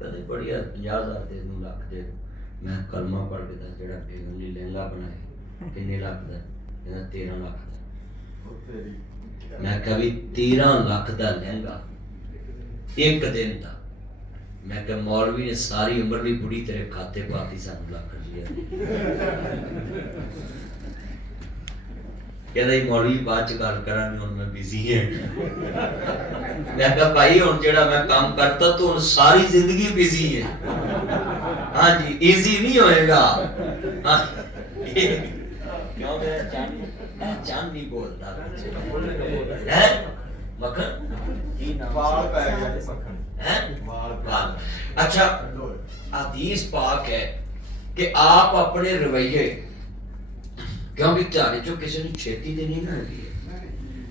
ਕਹਿੰਦੇ ਬੜੀਆ 50,000 ਦੇ ਦੂੰ, ਲੱਖ ਦੇ ਦੂੰ। ਮੈਂ ਕਲਮਾ ਪੜ੍ਹ ਕੇ ਦੱਸ ਜਿਹੜਾ ਬੇਗਮ ਲਈ ਲਹਿੰਗਾ ਬਣਾਇਆ ਕਿੰਨੇ ਲੱਖ ਦਾ? ਕਹਿੰਦਾ 13 ਲੱਖ ਦਾ। ਮੈਂ ਕਿਹਾ ਵੀ 13 ਲੱਖ ਦਾ ਲਹਿੰਗਾ ਇੱਕ ਦਿਨ ਦਾ? ਮੈਂ ਕਿਹਾ ਮੌਲਵੀ ਨੇ ਸਾਰੀ ਉਮਰ ਲਈ ਬੁੜੀ ਤੇਰੇ ਖਾਤੇ ਪਾਤੀ, ਸਾਨੂੰ ਲੱਖ ਰੁਪਇਆ। ਕਹਿੰਦਾ ਜੀ ਮੌਲਵੀ ਬਾਅਦ ਚ ਗੱਲ ਕਰਾਂਗੇ, ਹੁਣ ਮੈਂ ਬਿਜ਼ੀ ਹਾਂ। ਮੈਂ ਕਿਹਾ ਭਾਈ ਹੁਣ ਜਿਹੜਾ ਮੈਂ ਕੰਮ ਕਰਤਾ ਤੂੰ ਹੁਣ ਸਾਰੀ ਜ਼ਿੰਦਗੀ ਬਿਜ਼ੀ ਹੈ। ਹਾਂਜੀ ਈਜ਼ੀ ਨਹੀਂ ਹੋਏਗਾ। ਕਿਉਂ ਮੇਰਾ ਚਾਂਦ ਨਹੀਂ ਬੋਲਦਾ ਹੈ ਮੱਖਣ ਕੀ ਨਾਮ ਵਾਲ ਪੈ ਗਿਆ ਜੀ ਮੱਖਣ ਹੈ ਵਾਲ। अच्छा हदीस पाक है कि आप अपने रवैये क्योंकि ਤੁਹਾਡੇ ਚੋਂ ਕਿਸੇ ਨੂੰ ਛੇਤੀ ਦੇ ਨਹੀਂ ਨਾ ਹੈਗੀ ਹੈ।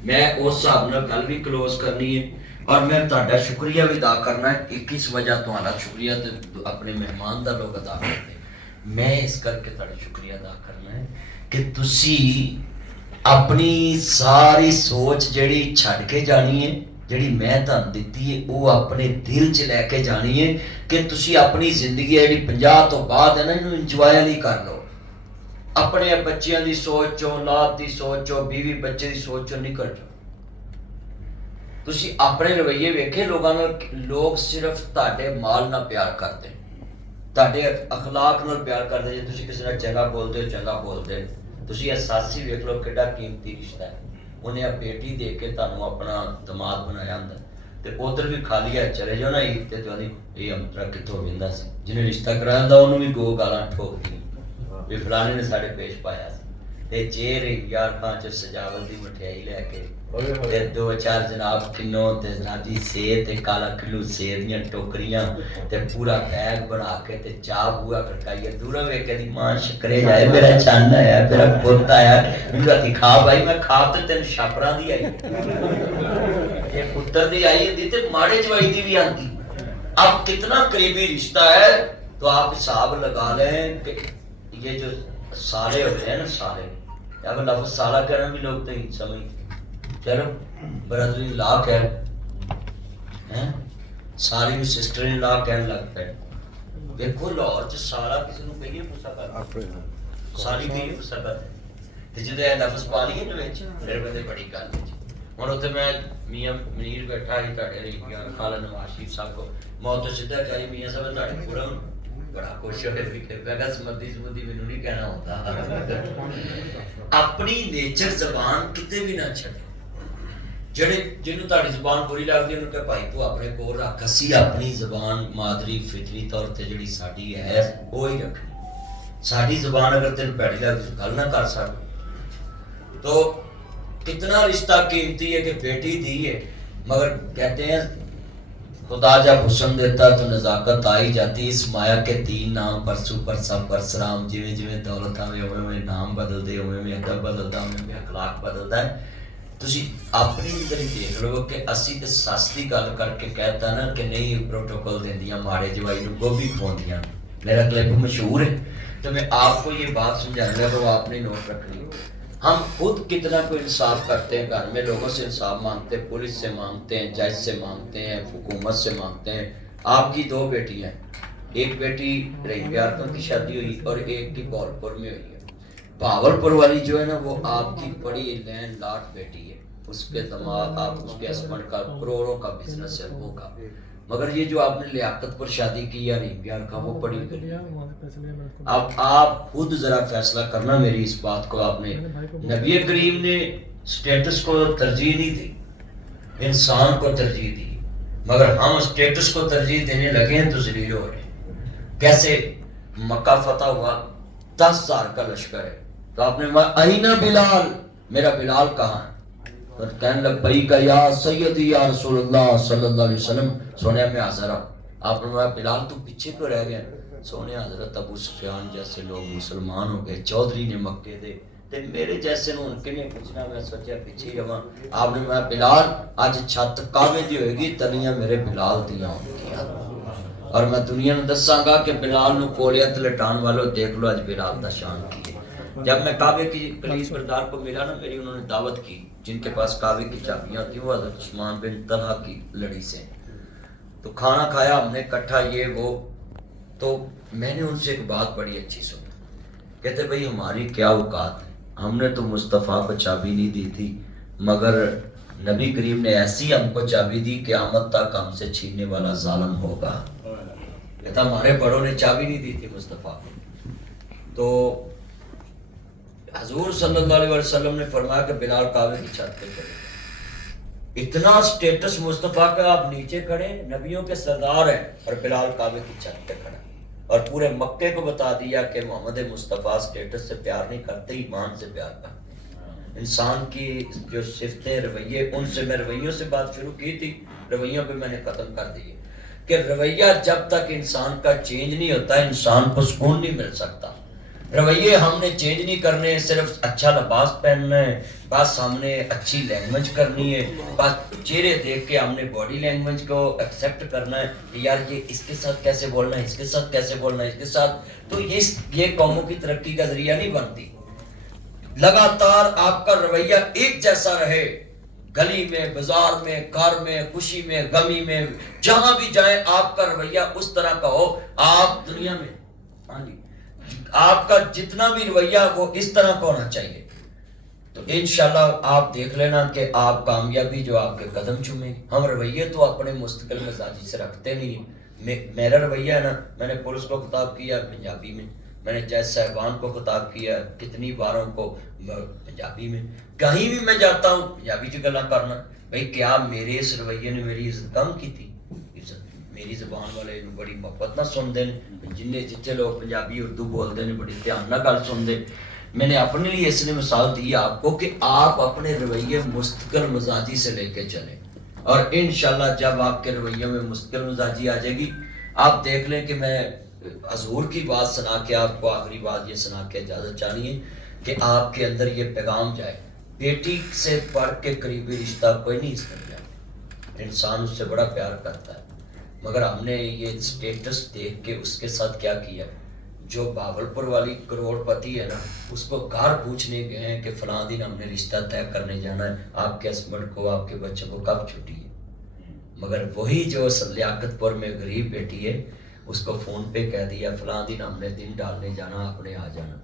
ਮੈਂ ਉਸ ਹਿਸਾਬ ਨਾਲ ਗੱਲ ਵੀ ਕਲੋਜ਼ ਕਰਨੀ ਹੈ ਔਰ ਮੈਂ ਤੁਹਾਡਾ ਸ਼ੁਕਰੀਆ ਵੀ ਅਦਾ ਕਰਨਾ ਹੈ। ਕਿਸ ਵਜ੍ਹਾ ਤੁਹਾਡਾ ਸ਼ੁਕਰੀਆ ਤੇ ਆਪਣੇ ਮਹਿਮਾਨ ਦਾ ਲੋਕ ਅਦਾ ਕਰਦੇ। ਮੈਂ ਇਸ ਕਰਕੇ ਤੁਹਾਡਾ ਸ਼ੁਕਰੀਆ ਅਦਾ ਕਰਨਾ ਹੈ ਕਿ ਤੁਸੀਂ ਆਪਣੀ ਸਾਰੀ ਸੋਚ ਜਿਹੜੀ ਛੱਡ ਕੇ ਜਾਣੀ ਹੈ, ਜਿਹੜੀ ਮੈਂ ਤੁਹਾਨੂੰ ਦਿੱਤੀ ਹੈ ਉਹ ਆਪਣੇ ਦਿਲ 'ਚ ਲੈ ਕੇ ਜਾਣੀ ਹੈ ਕਿ ਤੁਸੀਂ ਆਪਣੀ ਜ਼ਿੰਦਗੀ ਜਿਹੜੀ 50 ਤੋਂ ਬਾਅਦ ਹੈ ਨਾ ਇਹਨੂੰ ਇੰਜੋਏ ਲਈ ਕਰ ਲਓ। ਆਪਣੇ ਬੱਚਿਆਂ ਦੀ ਸੋਚ ਚੋਂ, ਔਲਾਦ ਦੀ ਸੋਚ ਚੋਂ, ਬੀਵੀ ਬੱਚੇ ਦੀ ਸੋਚ ਚੋਂ ਨਿਕਲ ਜਾਓ। ਤੁਸੀਂ ਆਪਣੇ ਰਵੱਈਏ ਵੇਖੇ ਲੋਕਾਂ ਨਾਲ, ਲੋਕ ਸਿਰਫ ਤੁਹਾਡੇ ਮਾਲ ਨਾਲ ਪਿਆਰ ਕਰਦੇ, ਤੁਹਾਡੇ ਅਖਲਾਕ ਨਾਲ ਪਿਆਰ ਕਰਦੇ। ਜੇ ਤੁਸੀਂ ਕਿਸੇ ਨਾਲ ਚੰਗਾ ਬੋਲਦੇ ਹੋ ਚੰਗਾ ਬੋਲਦੇ। ਤੁਸੀਂ ਅਹਿਸਾਸੀ ਵੇਖ ਲਓ ਕਿੱਡਾ ਕੀਮਤੀ ਰਿਸ਼ਤਾ ਹੈ। ਉਹਨੇ ਆ ਬੇਟੀ ਦੇ ਕੇ ਤੁਹਾਨੂੰ ਆਪਣਾ ਦਮਾਦ ਬਣਾਇਆ ਹੁੰਦਾ ਤੇ ਉਧਰ ਵੀ ਖਾਲੀ ਹੈ ਚਲੇ ਜਾਓ ਨਾ ਈਦ ਤੇ ਉਹਦੀ ਇਹ ਅੰਤਰਾ ਕਿੱਥੋਂ ਵਿੰਦਾ ਸੀ। ਜਿਹਨੇ ਰਿਸ਼ਤਾ ਕਰਾਇਆ ਹੁੰਦਾ ਉਹਨੂੰ ਵੀ 2 ਗਾਲਾਂ ਠੋਕਦੀ ਵੀ ਫਲਾਣੇ ਨੇ ਸਾਡੇ ਪੇਸ਼ ਪਾਇਆ ਸੀ। ਤੇ ਜੇ ਯਾਰ ਚ ਸਜਾਵਟ ਦੀ ਮਠਿਆਈ ਲੈ ਕੇ ਤੇ 2-4 ਜਨਾਬ ਕਿਲੋ ਤੇ ਰਾਜੀ ਸੇਬ ਤੇ ਕਾਲਾ ਕਿਲੋ ਸੇਬ ਦੀਆਂ ਟੋਕਰੀਆਂ ਤੇ ਪੂਰਾ ਬੈਗ ਬਣਾ ਕੇ ਤੇ ਚਾਹ ਬੂਆ ਖੜਕਾਈਏ। ਦੂਰੋਂ ਵੇਖ ਕੇ ਦੀ ਮਾਂ ਸ਼ਕਰੇ ਜਾਏ ਮੇਰਾ ਚੰਨ ਆਇਆ, ਮੇਰਾ ਪੁੱਤ ਆਇਆ, ਮੈਨੂੰ ਰਾਤੀ ਖਾ ਭਾਈ। ਮੈਂ ਖਾ ਤੇ 3 ਛਾਪਰਾਂ ਦੀ ਆਈ, ਇਹ ਪੁੱਤਰ ਦੀ ਆਈ ਹੁੰਦੀ ਤੇ ਮਾੜੇ ਜਵਾਈ ਦੀ ਵੀ आती। अब कितना करीबी रिश्ता है तो आप हिसाब लगा लें कि ये जो साले होते हैं ना, साले, अब लफ्ज साला कहना भी लोग तो ही समझते। चलो ब्रदर ला कह हैं, साली भी सिस्टर ला कहने लग पे। देखो लाहौर च साला किसी ਨੂੰ ਕਹੀਏ ਗੁੱਸਾ ਕਰਦਾ, ਸਾਲੀ ਕਹੀਏ ਗੁੱਸਾ ਕਰਦਾ ਤੇ ਜਦੋਂ ਇਹ ਲਫ਼ਜ਼ ਪਾ ਲਈਏ ਨਾ ਵਿੱਚ ਫਿਰ ਬੰਦੇ ਬੜੀ ਗੱਲ ਹੈ। ਹੁਣ ਉੱਥੇ ਮੈਂ ਮੀਆਂ ਮਨੀਰ ਬੈਠਾ ਸੀ ਤੁਹਾਡੇ ਲਈ ਖਾਲਾ ਨਵਾਜ਼ ਸ਼ਰੀਫ ਸਾਹਿਬ ਕੋ ਮੌਤ ਤੋਂ ਸਿੱਧਾ ਕਹੀ ਮੀਆਂ ਸਾਹਿਬ ਤੁਹਾਡੇ ਪੂਰਾ ਬੜਾ ਖੁਸ਼ ਹੋਏ ਵੀ ਕਿ ਮੈਂ ਕਿਹਾ ਸਮੱਦੀ ਮੈਨੂੰ ਨਹੀਂ ਕਹਿਣਾ ਹੁੰਦਾ। ਆਪਣੀ ਨੇਚਰ ਜ਼ਬਾਨ ਕਿਤੇ ਵੀ ਨਾ ਛੱਡੋ। ਜਿਹਨੂੰ ਤੁਹਾਡੀ ਜ਼ਬਾਨ ਬੁਰੀ ਲੱਗਦੀ ਉਹਨੂੰ ਕਹੇ ਭਾਈ ਤੂੰ ਆਪਣੇ ਕੋਲ ਰੱਖ। ਅਸੀਂ ਆਪਣੀ ਜ਼ਬਾਨ ਮਾਦਰੀ ਫਿਤਰੀ ਤੌਰ ਤੇ ਜਿਹੜੀ ਸਾਡੀ ਹੈ ਉਹ ਹੀ ਰੱਖਣੀ। ਸਾਡੀ ਜ਼ਬਾਨ ਅਗਰ ਤੈਨੂੰ ਭੈੜੀ ਲੱਗਦੀ ਗੱਲ ਨਾ ਕਰ ਸਕਦੀ तो कितना रिश्ता कीमती है कि बेटी दी है, मगर कहते हैं खुदा जब हुस्न देता तो नज़ाकत आ ही जाती। इस माया के 3 नाम परसू पर सब परसराम। जिवें जिवें दौलत आवे उवें नाम बदलते, उवें अदब बदलता, उवें अखलाक बदलता है। ਤੁਸੀਂ ਆਪਣੀ ਅੰਦਰ ਹੀ ਦੇਖ ਲਓ ਕਿ ਅਸੀਂ ਤੇ ਸੱਸ ਦੀ ਗੱਲ ਕਰਕੇ ਕਹਿਤਾ ਨਾ ਕਿ ਨਹੀਂ प्रोटोकॉल ਦਿੰਦੀਆਂ ਮਾੜੇ ਜਵਾਈ ਨੂੰ ਗੋਭੀ ਖਵਾਉਂਦੀਆਂ। मेरा क्लिप मशहूर है तो मैं आपको ये बात समझा रहा हूँ, आपने नोट रखनी। हम खुद कितना को इंसाफ करते हैं, घर में लोगों से इंसाफ मांगते हैं, पुलिस से मांगते हैं, जज से मांगते हैं, हुकूमत से मांगते हैं। आपकी 2 बेटियां, एक बेटी रहीबियारकों की शादी हुई और एक की भावलपुर में हुई है। भावलपुर वाली जो है ना वो आपकी बड़ी लैंड लॉर्ड बेटी है, उसके दमाद आप उसके हस्बैंड का करोड़ों का बिजनेस है वो का। मगर ये जो आपने लियाकतपुर शादी की या रहीबियार का वो बड़ी गली। अब आप खुद जरा फैसला करना मेरी इस बात को। आपने नबी करीम ने स्टेटस को तरजीह नहीं दी, इंसान को तरजीह दी। मगर हम स्टेटस को तरजीह देने लगे हैं तो जलील हो रहे हैं। कैसे? मक्का फतह हुआ, 10,000 का लश्कर है तो आपने अहीना बिलाल, मेरा बिलाल कहाँ है? तो कहने लग भाई का या सैयदी या रसूलुल्लाह सल्लल्लाहु अलैहि वसल्लम, सोने में हाजिर हो। आपने कहा बिलाल तू पीछे क्यों रह गया? सोने हजरत अबू सुफियान जैसे लोग मुसलमान हो गए, चौधरी ने मक्के दे ते मेरे जैसे ने उनके ने पूछना, मैं सोचा पीछे ही रहा। आपने कहा बिलाल आज छत काबे दी होएगी, तलियां मेरे बिलाल दियां होंगियां और मैं दुनिया में दसांगा कि बिलाल नु कोलिया ते लटान वालों देख लो आज बिलाल दा शान की है। جب میں کعبے کی کلیس بردار کو ملا نا، میری انہوں نے دعوت کی، جن کے پاس کعبے کی چابیاں تھیں وہ حضرت عثمان بن طلحہ کی لڑی سے، تو کھانا کھایا ہم نے اکٹھا یہ وہ، تو میں نے ان سے ایک بات بڑی اچھی سنی، کہتے بھئی ہماری کیا اوقات ہے، ہم نے تو مصطفیٰ کو چابی نہیں دی تھی، مگر نبی کریم نے ایسی ہم کو چابی دی قیامت تک ہم سے چھیننے والا ظالم ہوگا۔ کہتا ہمارے بڑوں نے چابی نہیں دی تھی مصطفیٰ کو۔ تو حضور صلی اللہ علیہ وسلم نے فرمایا کہ بلال کعبے کی چھت پہ کھڑے، اتنا سٹیٹس مصطفیٰ کا، آپ نیچے کھڑے نبیوں کے سردار ہیں اور بلال کعبے کی چھت پہ کھڑا، اور پورے مکے کو بتا دیا کہ محمد مصطفیٰ سٹیٹس سے پیار نہیں کرتے، ایمان سے پیار کرتے۔ انسان کی جو صفتیں رویے، ان سے میں رویوں سے بات شروع کی تھی، رویوں پہ میں نے ختم کر دی کہ رویہ جب تک انسان کا چینج نہیں ہوتا انسان کو سکون نہیں مل سکتا۔ رویے ہم نے چینج نہیں کرنے، صرف اچھا لباس پہننا ہے، بس ہم نے اچھی لینگویج کرنی ہے، بس چہرے دیکھ کے ہم نے باڈی لینگویج کو ایکسیپٹ کرنا ہے کہ یار یہ اس کے ساتھ کیسے بولنا ہے، اس کے ساتھ کیسے بولنا ہے، اس کے ساتھ، تو یہ قوموں کی ترقی کا ذریعہ نہیں بنتی۔ لگاتار آپ کا رویہ ایک جیسا رہے، گلی میں، بازار میں، گھر میں، خوشی میں، غمی میں، جہاں بھی جائیں آپ کا رویہ اس طرح کا ہو، آپ دنیا میں، ہاں جی، آپ کا جتنا بھی رویہ وہ اس طرح کا ہونا چاہیے، تو انشاءاللہ آپ دیکھ لینا کہ آپ کامیابی جو آپ کے قدم چومیں گے۔ ہم رویے تو اپنے مستقل مزاجی سے رکھتے نہیں ہیں۔ میرا رویہ ہے نا، میں نے پولیس کو خطاب کیا پنجابی میں، میں نے جج صاحبان کو خطاب کیا کتنی باروں کو پنجابی میں، کہیں بھی میں جاتا ہوں پنجابی کی گلا کرنا۔ بھئی کیا میرے اس رویے نے میری عزت کم کی تھی؟ میری زبان والے بڑی محبت نہ سن دے، جن جتنے لوگ پنجابی اردو بولتے ہیں بڑی دھیان نہ گل سن دے۔ میں نے اپنے لیے اس نے مثال دی آپ کو کہ آپ اپنے رویے مستقل مزاجی سے لے کے چلیں، اور انشاءاللہ جب آپ کے رویوں میں مستقل مزاجی آ جائے گی، آپ دیکھ لیں کہ میں حضور کی بات سنا کے آپ کو آخری بات یہ سنا کے اجازت چاہیے کہ آپ کے اندر یہ پیغام جائے، بیٹی سے بڑھ کے قریبی رشتہ کوئی نہیں اس دنیا میں، انسان اس سے بڑا پیار کرتا ہے، مگر ہم نے یہ سٹیٹس دیکھ کے اس کے ساتھ کیا کیا۔ جو باولپور والی کروڑ پتی ہے نا، اس کو گھر پوچھنے گئے ہیں کہ فلاں دن ہم نے رشتہ طے کرنے جانا ہے، آپ کے ہسبینڈ کو، آپ کے بچوں کو کب چھٹی ہے، مگر وہی جو لیاقت پور میں غریب بیٹی ہے اس کو فون پہ کہہ دیا فلاں دن ہم نے دن ڈالنے جانا، آپ نے آ جانا۔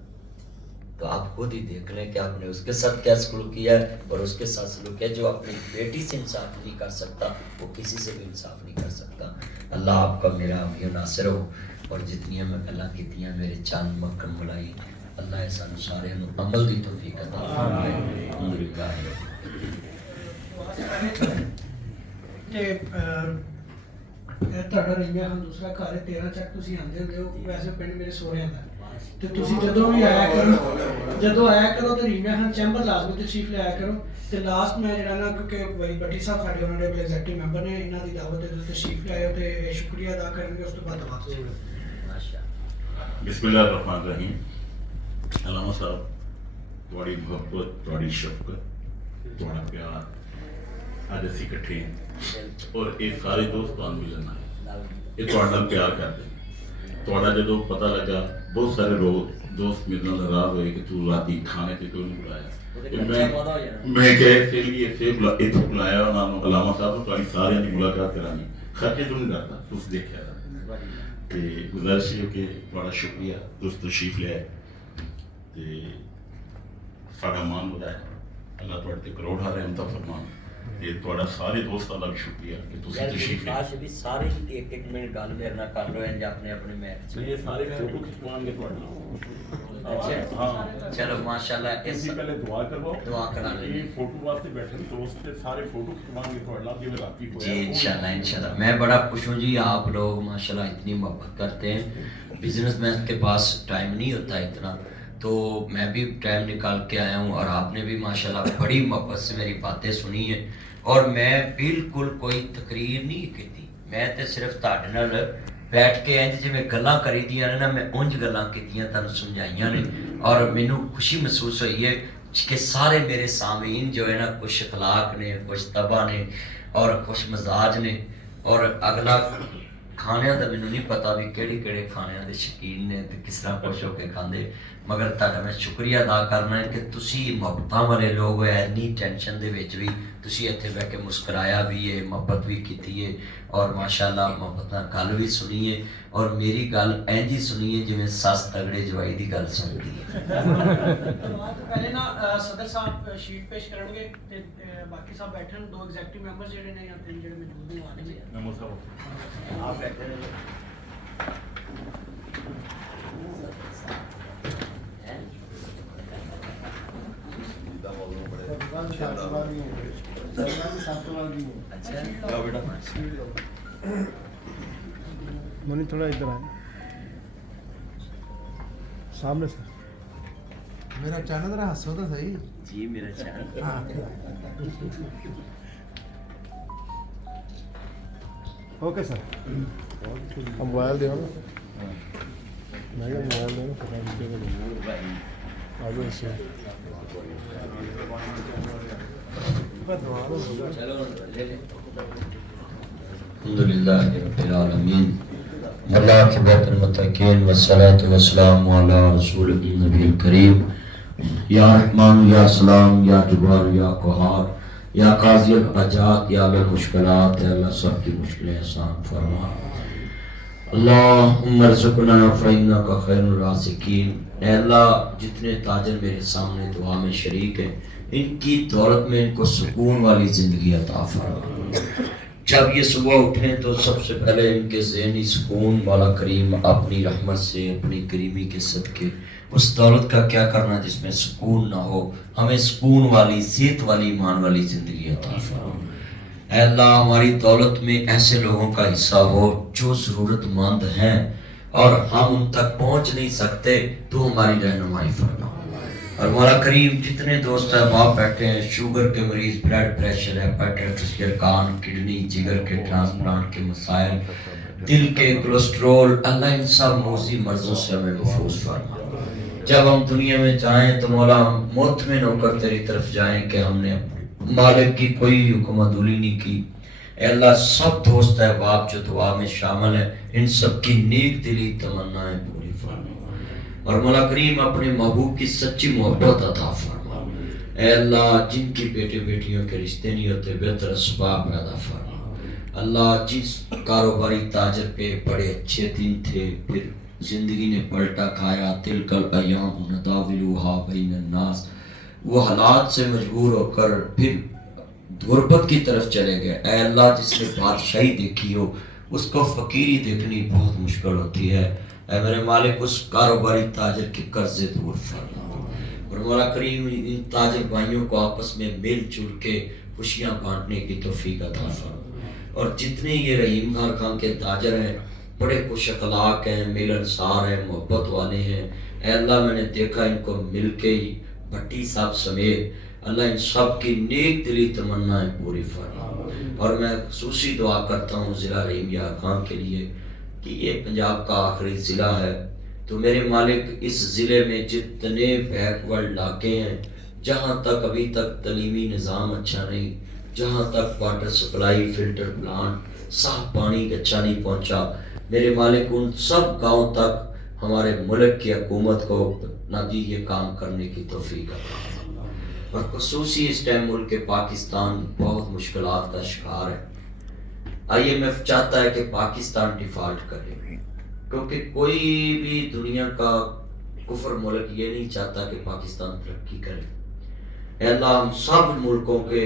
تو آپ خود ہی دیکھ لیں کہ آپ نے اس کے ساتھ کیا سلوک کیا ہے، اور اس کے ساتھ سلوک کیا جو اپنی بیٹی سے انصاف نہیں کر سکتا وہ کسی سے بھی انصاف نہیں کر سکتا۔ اللہ آپ کا میرا امی ناصر ہو، اور جتنی میں گلاں کیتیاں میرے چند مکم ملائی، اللہ سانو سارے عمل دی توفیق عطا فرمائے۔ الحمدللہ۔ ਤੁਹਾਡਾ ਰਿੰਗਿਆ ਖਾਨ ਦੂਸਰਾ ਘਰ ਹੈ 13 ਚੱਕ ਤੁਸੀਂ ਆਂਦੇ ਹੁੰਦੇ ਹੋ, ਵੈਸੇ ਪਿੰਡ ਮੇਰੇ ਸੋਹਰਿਆਂ ਦਾ, ਤੇ ਤੁਸੀਂ ਜਦੋਂ ਵੀ ਆਇਆ ਕਰੋ ਤੇ ਰਿੰਗਿਆ ਖਾਨ ਚੈਂਬਰ ਲਾਜ਼ਮੀ ਤਸ਼ਰੀਫ ਲਿਆਇਆ ਕਰੋ। ਤੇ ਲਾਸਟ ਮੈਂ ਜਿਹੜਾ ਨਾ, ਕਿਉਂਕਿ ਬਈ ਬੱਟੀ ਸਾਹਿਬ ਸਾਡੇ ਆਨਰੇਬਲ ਐਗਜ਼ੈਕਟਿਵ ਮੈਂਬਰ ਨੇ, ਇਹਨਾਂ ਦੀ ਦਾਵਤ ਤੇ ਤੁਸੀਂ ਤਸ਼ਰੀਫ ਲਿਆਏ ਤੇ ਸ਼ੁਕਰੀਆ ਅਦਾ ਕਰਨਗੇ, ਉਸ ਤੋਂ ਬਾਅਦ ਦਵਾ ਤੁਸੀਂ। बिस्मिल्लाहिर्रहमानिर्रहीम। अलामा साहब थोड़ी मुहब्बत, थोड़ी शफकत, थोड़ा प्यार अज असी इकट्ठे हैं, और ये सारे दोस्त तुहानू मिलन आए, ये तुहाडे नाल प्यार करदे ने। तुहाडा जदों पता लगा, बहुत सारे लोग दोस्त मेरे नाल नाराज होए कि तू राती खाने ते क्यों नहीं बुलाया, मैं कह इसके लिए इत्थे बुलाया उन्होंने अलामा साहब को, तुहाडी सारियां दी मुलाकात करानी, खर्चे तो नहीं करता, तुस देखिया ਤੇ ਗੁਜ਼ਾਰਿਸ਼ ਹੈ ਕਿ ਤੁਹਾਡਾ ਸ਼ੁਕਰੀਆ ਤੁਸੀਂ ਤਸ਼ਰੀਫ ਲਿਆਏ ਤੇ ਸਾਡਾ ਮਾਣ ਵਧਾਇਆ, ਅੱਲਾਹ ਤੁਹਾਡੇ ਤੇ ਕਰੋੜਾਂ ਰਹਿਮਤਾਂ ਫਰਮਾਨ, ਤੇ ਤੁਹਾਡਾ ਸਾਰੇ ਦੋਸਤਾਂ ਦਾ ਵੀ ਸ਼ੁਕਰੀਆ ਕਿ ਤੁਸੀਂ ਤਸ਼ਰੀਫ ਲਿਆਏ। ਕਾਸ਼ ਵੀ ਸਾਰੇ ਇੱਕ ਇੱਕ ਮਿੰਟ ਗੱਲ ਮੇਰੇ ਨਾਲ ਕਰ ਲਓ ਜਾਂ ਆਪਣੇ ਆਪਣੇ ਮੈਚ ਇਹ ਸਾਰੇ ਫੋਟੋ ਖਿਚਵਾਉਣਗੇ ਤੁਹਾਡੇ। ਅੱਛਾ ਚਲੋ ਮਾਸ਼ਾਅੱਲਾ। ਇਸ ਤੁਸੀਂ ਪਹਿਲੇ ਦੁਆ ਕਰਵਾਓ, ਦੁਆ ਕਰਾ ਲੈਂਦੇ ਇਹ ਫੋਟੋ ਵਾਸਤੇ ਬੈਠੇ ਨੇ ਦੋਸਤ ਤੇ ਸਾਰੇ ਫੋਟੋ ਖਿਚਵਾਉਣਗੇ ਤੁਹਾਡੇ ਨਾਲ ਜਿਵੇਂ ਰਾਤੀ ਹੋਇਆ। جی انشاءاللہ میں بڑا خوش ہوں جی، آپ لوگ ماشاءاللہ اتنی محبت کرتے ہیں، بزنس مین کے پاس ٹائم نہیں ہوتا اتنا، تو میں بھی ٹائم نکال کے آیا ہوں، اور آپ نے بھی ماشاءاللہ بڑی محبت سے میری باتیں سنی ہیں، اور میں بالکل کوئی تقریر نہیں کی، میں تو صرف تہاڈے نال بیٹھ کے انج جویں گلاں کری دیاں نے نا، میں انج گلاں کیتیاں تانوں سمجھائیاں نے، اور مینوں خوشی محسوس ہوئی ہے کہ سارے میرے سامعین جو ہے نا خوش اخلاق نے، خوش طبع نے، اور خوش مزاج نے، اور اگلا کھانیاں دا مینوں نہیں پتا بھی کہڑے کہڑے کھانیاں دے شکین نے تے کس طرح خوش ہو کے کھاندے، ਮਗਰ ਤੁਹਾਡਾ ਮੈਂ ਸ਼ੁਕਰੀਆ ਅਦਾ ਕਰਨਾ ਹੈ ਕਿ ਤੁਸੀਂ ਮੁਹੱਬਤਾਂ ਵਾਲੇ ਲੋਕ ਹੋ, ਇੰਨੀ ਟੈਨਸ਼ਨ ਦੇ ਵਿੱਚ ਵੀ ਤੁਸੀਂ ਇੱਥੇ ਬਹਿ ਕੇ ਮੁਸਕਰਾਇਆ ਵੀ ਹੈ, ਮੁਹੱਬਤ ਵੀ ਕੀਤੀ ਹੈ ਔਰ ਮਾਸ਼ਾਅੱਲਾ ਮੁਹੱਬਤ ਨਾਲ ਗੱਲ ਵੀ ਸੁਣੀ ਹੈ ਔਰ ਮੇਰੀ ਗੱਲ ਇੰਝ ਹੀ ਸੁਣੀ ਹੈ ਜਿਵੇਂ ਸੱਸ ਤਗੜੇ ਜਵਾਈ ਦੀ ਗੱਲ ਸੁਣਦੀ ਹੈ। ਪਹਿਲੇ ਨਾ ਸਦਰ ਸਾਹਿਬ ਸ਼ੀਟ ਪੇਸ਼ ਕਰਨਗੇ ਤੇ ਬਾਕੀ ਸਭ ਬੈਠੇ ਨੇ, 2 ਐਗਜ਼ੈਕਟਿਵ ਮੈਂਬਰਸ ਜਿਹੜੇ ਨੇ ਜਾਂ 3 ਜਿਹੜੇ ਮੌਜੂਦ ਨੇ ਉਹ ਆਣਗੇ। नमो साहब आप बैठे रहिए। मोनी थोड़ा इधर आए सामने से। मेरा चैनल जरा हंसो तो सही। ਜੀ ਮੇਰਾ ਚੈਨਲ हाँ ओके सर अब मोबाइल दे ना, मैं क्या मोबाइल देना पता नहीं आगे से चलो ले ले। अल्हम्दुलिल्लाह रब्बिल आलमीन वल्लाकिबतुल मुत्तकीन वस्सलातु वस्सलामु अला रसूलिल नबील करीम या रहमान या सलाम या जुबार या कुहार या काज़िल हजात या अल मुश्किलात या अल्लाह सब की मुश्किलें आसान फरमा। अल्लाहुम्मा रज़ुक़ना फ़इन्नका खैरुर राज़िक़ीन। ऐ अल्लाह जितने ताजर मेरे सामने दुआ में शरीक हैं इनकी दौलत में इनको सुकून वाली ज़िंदगी अता फरमा। जब ये सुबह उठें तो सबसे पहले इनके ज़हनी सुकून मौला करीम अपनी रहमत से अपनी करीमी के सदके उस दौलत का क्या करना जिसमें सुकून ना हो, हमें सुकून वाली सेहत वाली ईमान वाली ज़िंदगी अता फरमा। ऐ अल्लाह हमारी दौलत में ऐसे लोगों का हिस्सा हो जो ज़रूरतमंद हैं और हम उन तक पहुँच नहीं सकते, तो हमारी रहनुमाई फरमा। और मौला करीम जितने दोस्त अहबाब बैठे हैं, शुगर के मरीज, ब्लड प्रेशर, हेपेटाइटिस के, कान, किडनी, जिगर के ट्रांसप्लांट के मसाइल, दिल के कोलेस्ट्रोल, अल्लाह इन सब मौसी मर्जों से हमें महफूज फरमा। जब हम दुनिया में जाएं तो मौला हम मुतमिन होकर तेरी तरफ जाएं कि हमने मालिक की कोई हुक्मदुली नहीं की। ऐ अल्लाह सब दोस्त अहबाब जो दुआ में शामिल है इन सब की नेक दिली तमन्नाएं पूरी फरमा और मौला करीम अपने महबूब की सच्ची मोहब्बत अता फरमा। ऐ अल्लाह जिनकी बेटे बेटियों के रिश्ते नहीं होते बेहतर असबाब पैदा फरमा। अल्लाह जिस कारोबारी ताजर पे बड़े अच्छे दिन थे फिर जिंदगी ने पलटा खाया, तिलकल अय्याम नदाविलुहा बैनन नास, वो हालात से मजबूर होकर फिर गुरबत की तरफ चले गए। ऐ अल्लाह जिसने बादशाही देखी हो उसको फकीरी देखनी बहुत मुश्किल होती है। ऐ मेरे मालिक उस कारोबारी ताजर के कर्जे दूर फरमा और मौला करीम इन ताजर भाइयों को आपस में मिल जुल के खुशियाँ बांटने की तौफीक अता फरमा। और जितने ये रहीम खान के ताजर हैं बड़े खुश अखलाक हैं, मिलनसार हैं, मोहब्बत वाले हैं। ऐ अल्लाह मैंने देखा इनको मिल के ही भट्टी साहब समेत अल्लाह इन सब की नेक दिली तमन्नाएं पूरी फरमा। और मैं खुसूसी दुआ करता हूँ ज़िला रहीम यार खान के लिए कि ये पंजाब का आखिरी ज़िला है, तो मेरे मालिक इस ज़िले में जितने बैकवर्ड इलाके हैं जहाँ तक अभी तक तलीमी निज़ाम अच्छा नहीं, जहाँ तक वाटर सप्लाई, फिल्टर प्लांट, साफ पानी अच्छा नहीं पहुँचा, मेरे मालिक उन सब गाँव तक हमारे मुल्क की हुकूमत को नादी ये काम करने की तौफीक अता। और खुसूसी इस टाइम मुल्क के पाकिस्तान बहुत मुश्किलात का शिकार है। IMF चाहता है कि पाकिस्तान डिफॉल्ट करे, क्योंकि कोई भी दुनिया का कुफर मुल्क ये नहीं चाहता कि पाकिस्तान तरक्की करे। ऐ अल्लाह हम सब मुल्कों के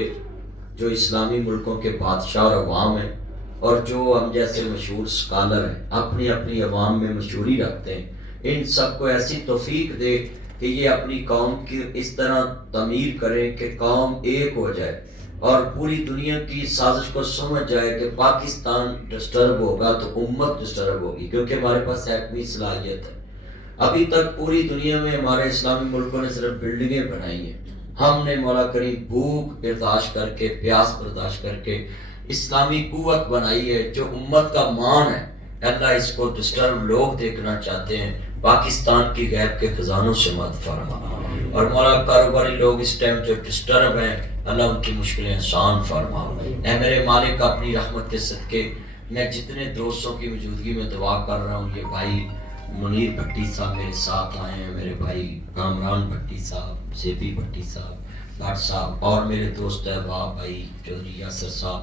जो इस्लामी मुल्कों के बादशाह और अवाम हैं और जो हम जैसे मशहूर स्कॉलर हैं अपनी अपनी अवाम में मशहूरी रखते हैं, इन सबको ऐसी तौफीक दे कि ये अपनी कौम की इस तरह तमीर करें कि कौम एक हो जाए और पूरी दुनिया की साजिश को समझ जाए कि पाकिस्तान डिस्टर्ब होगा तो उम्मत डिस्टर्ब होगी, क्योंकि हमारे पास एटमी सलाहियत है। अभी तक पूरी दुनिया में हमारे इस्लामी मुल्कों ने सिर्फ बिल्डिंगें बनाई हैं, हमने मौला करीम भूख बर्दाश्त करके, प्यास बर्दाश्त करके इस्लामी कुव्वत बनाई है जो उम्मत का मान है। अल्लाह इसको डिस्टर्ब लोग देखना चाहते हैं, पाकिस्तान की गैब के खजानों से मत फरमा। और मौला कारोबारी लोग इस टाइम जो डिस्टर्ब हैं अल्लाह उनकी मुश्किलें आसान फरमा। ऐ मेरे मालिक अपनी रहमत के सदके मैं जितने दोस्तों की मौजूदगी में दुआ कर रहा हूँ, ये भाई منیر بھٹی صاحب میرے ساتھ آئے ہیں، میرے بھائی کامران بھٹی صاحب، زیبی بھٹی صاحب، لاٹ صاحب، اور میرے دوست احباب بھائی چودھری یاسر صاحب،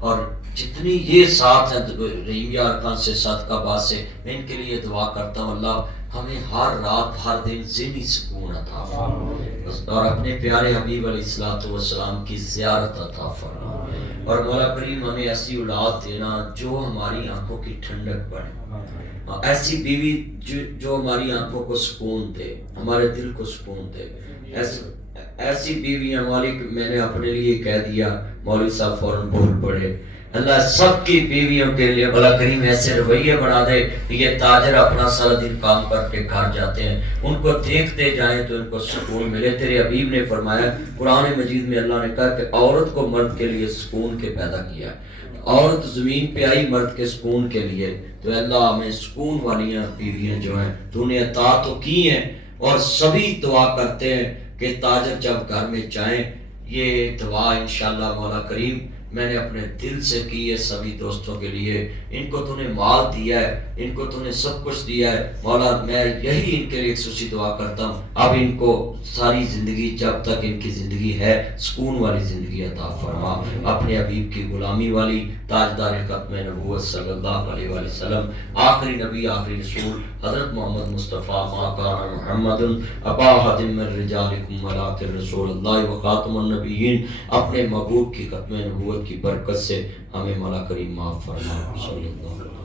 اور جتنی یہ ساتھ ہیں رحیم یار خان سے، صدقہ باز سے، میں ان کے لیے دعا کرتا ہوں اللہ ہمیں ہر رات ہر دن ذہنی سکون عطا فرما، اور اپنے پیارے حبیب علیہ الصلوۃ والسلام کی زیارت عطا فرما، اور مولا کریم ہمیں ایسی اولاد دینا جو ہماری آنکھوں کی ٹھنڈک بنے، ایسی بیوی جو ہماری آنکھوں کو سکون دے، ہمارے دل کو سکون دے، ایسی بیویاں مالک، میں نے اپنے لیے کہہ دیا، مولوی صاحب فوراً بول پڑے، اللہ سب کی بیویوں کے لیے مولا کریم ایسے رویے بنا دے کہ یہ تاجر اپنا سارا دن کام کر کے گھر جاتے ہیں، ان کو دیکھتے جائیں تو ان کو سکون ملے۔ تیرے حبیب نے فرمایا قرآن مجید میں، اللہ نے کہا کہ عورت کو مرد کے لیے سکون کے پیدا کیا، عورت زمین پہ آئی مرد کے سکون کے لیے، تو اللہ ہمیں سکون والی بیویاں جو ہیں تو انہیں عطا تو کی ہیں، اور سبھی دعا کرتے ہیں کہ تاجر جب گھر میں جائیں، یہ دعا انشاءاللہ مولا کریم میں نے اپنے دل سے کی ہے سبھی دوستوں کے لیے، ان کو تو نے مال دیا ہے، ان کو تو نے سب کچھ دیا ہے مولا، میں یہی ان کے لیے خصوصی دعا کرتا ہوں، اب ان کو ساری زندگی جب تک ان کی زندگی ہے سکون والی زندگی عطا فرما، اپنے حبیب کی غلامی والی، تاجدار ختم نبوت صلی اللہ علیہ وآلہ وسلم، آخری نبی آخری رسول حضرت محمد مصطفیٰ ما کان محمد ابا احد من رجالکم ولکن رسول اللہ وخاتم النبیین، اپنے محبوب کی ختم نبوت کی برکت سے ہمیں مولا کریم معاف فرما، صلی اللہ علیہ وسلم۔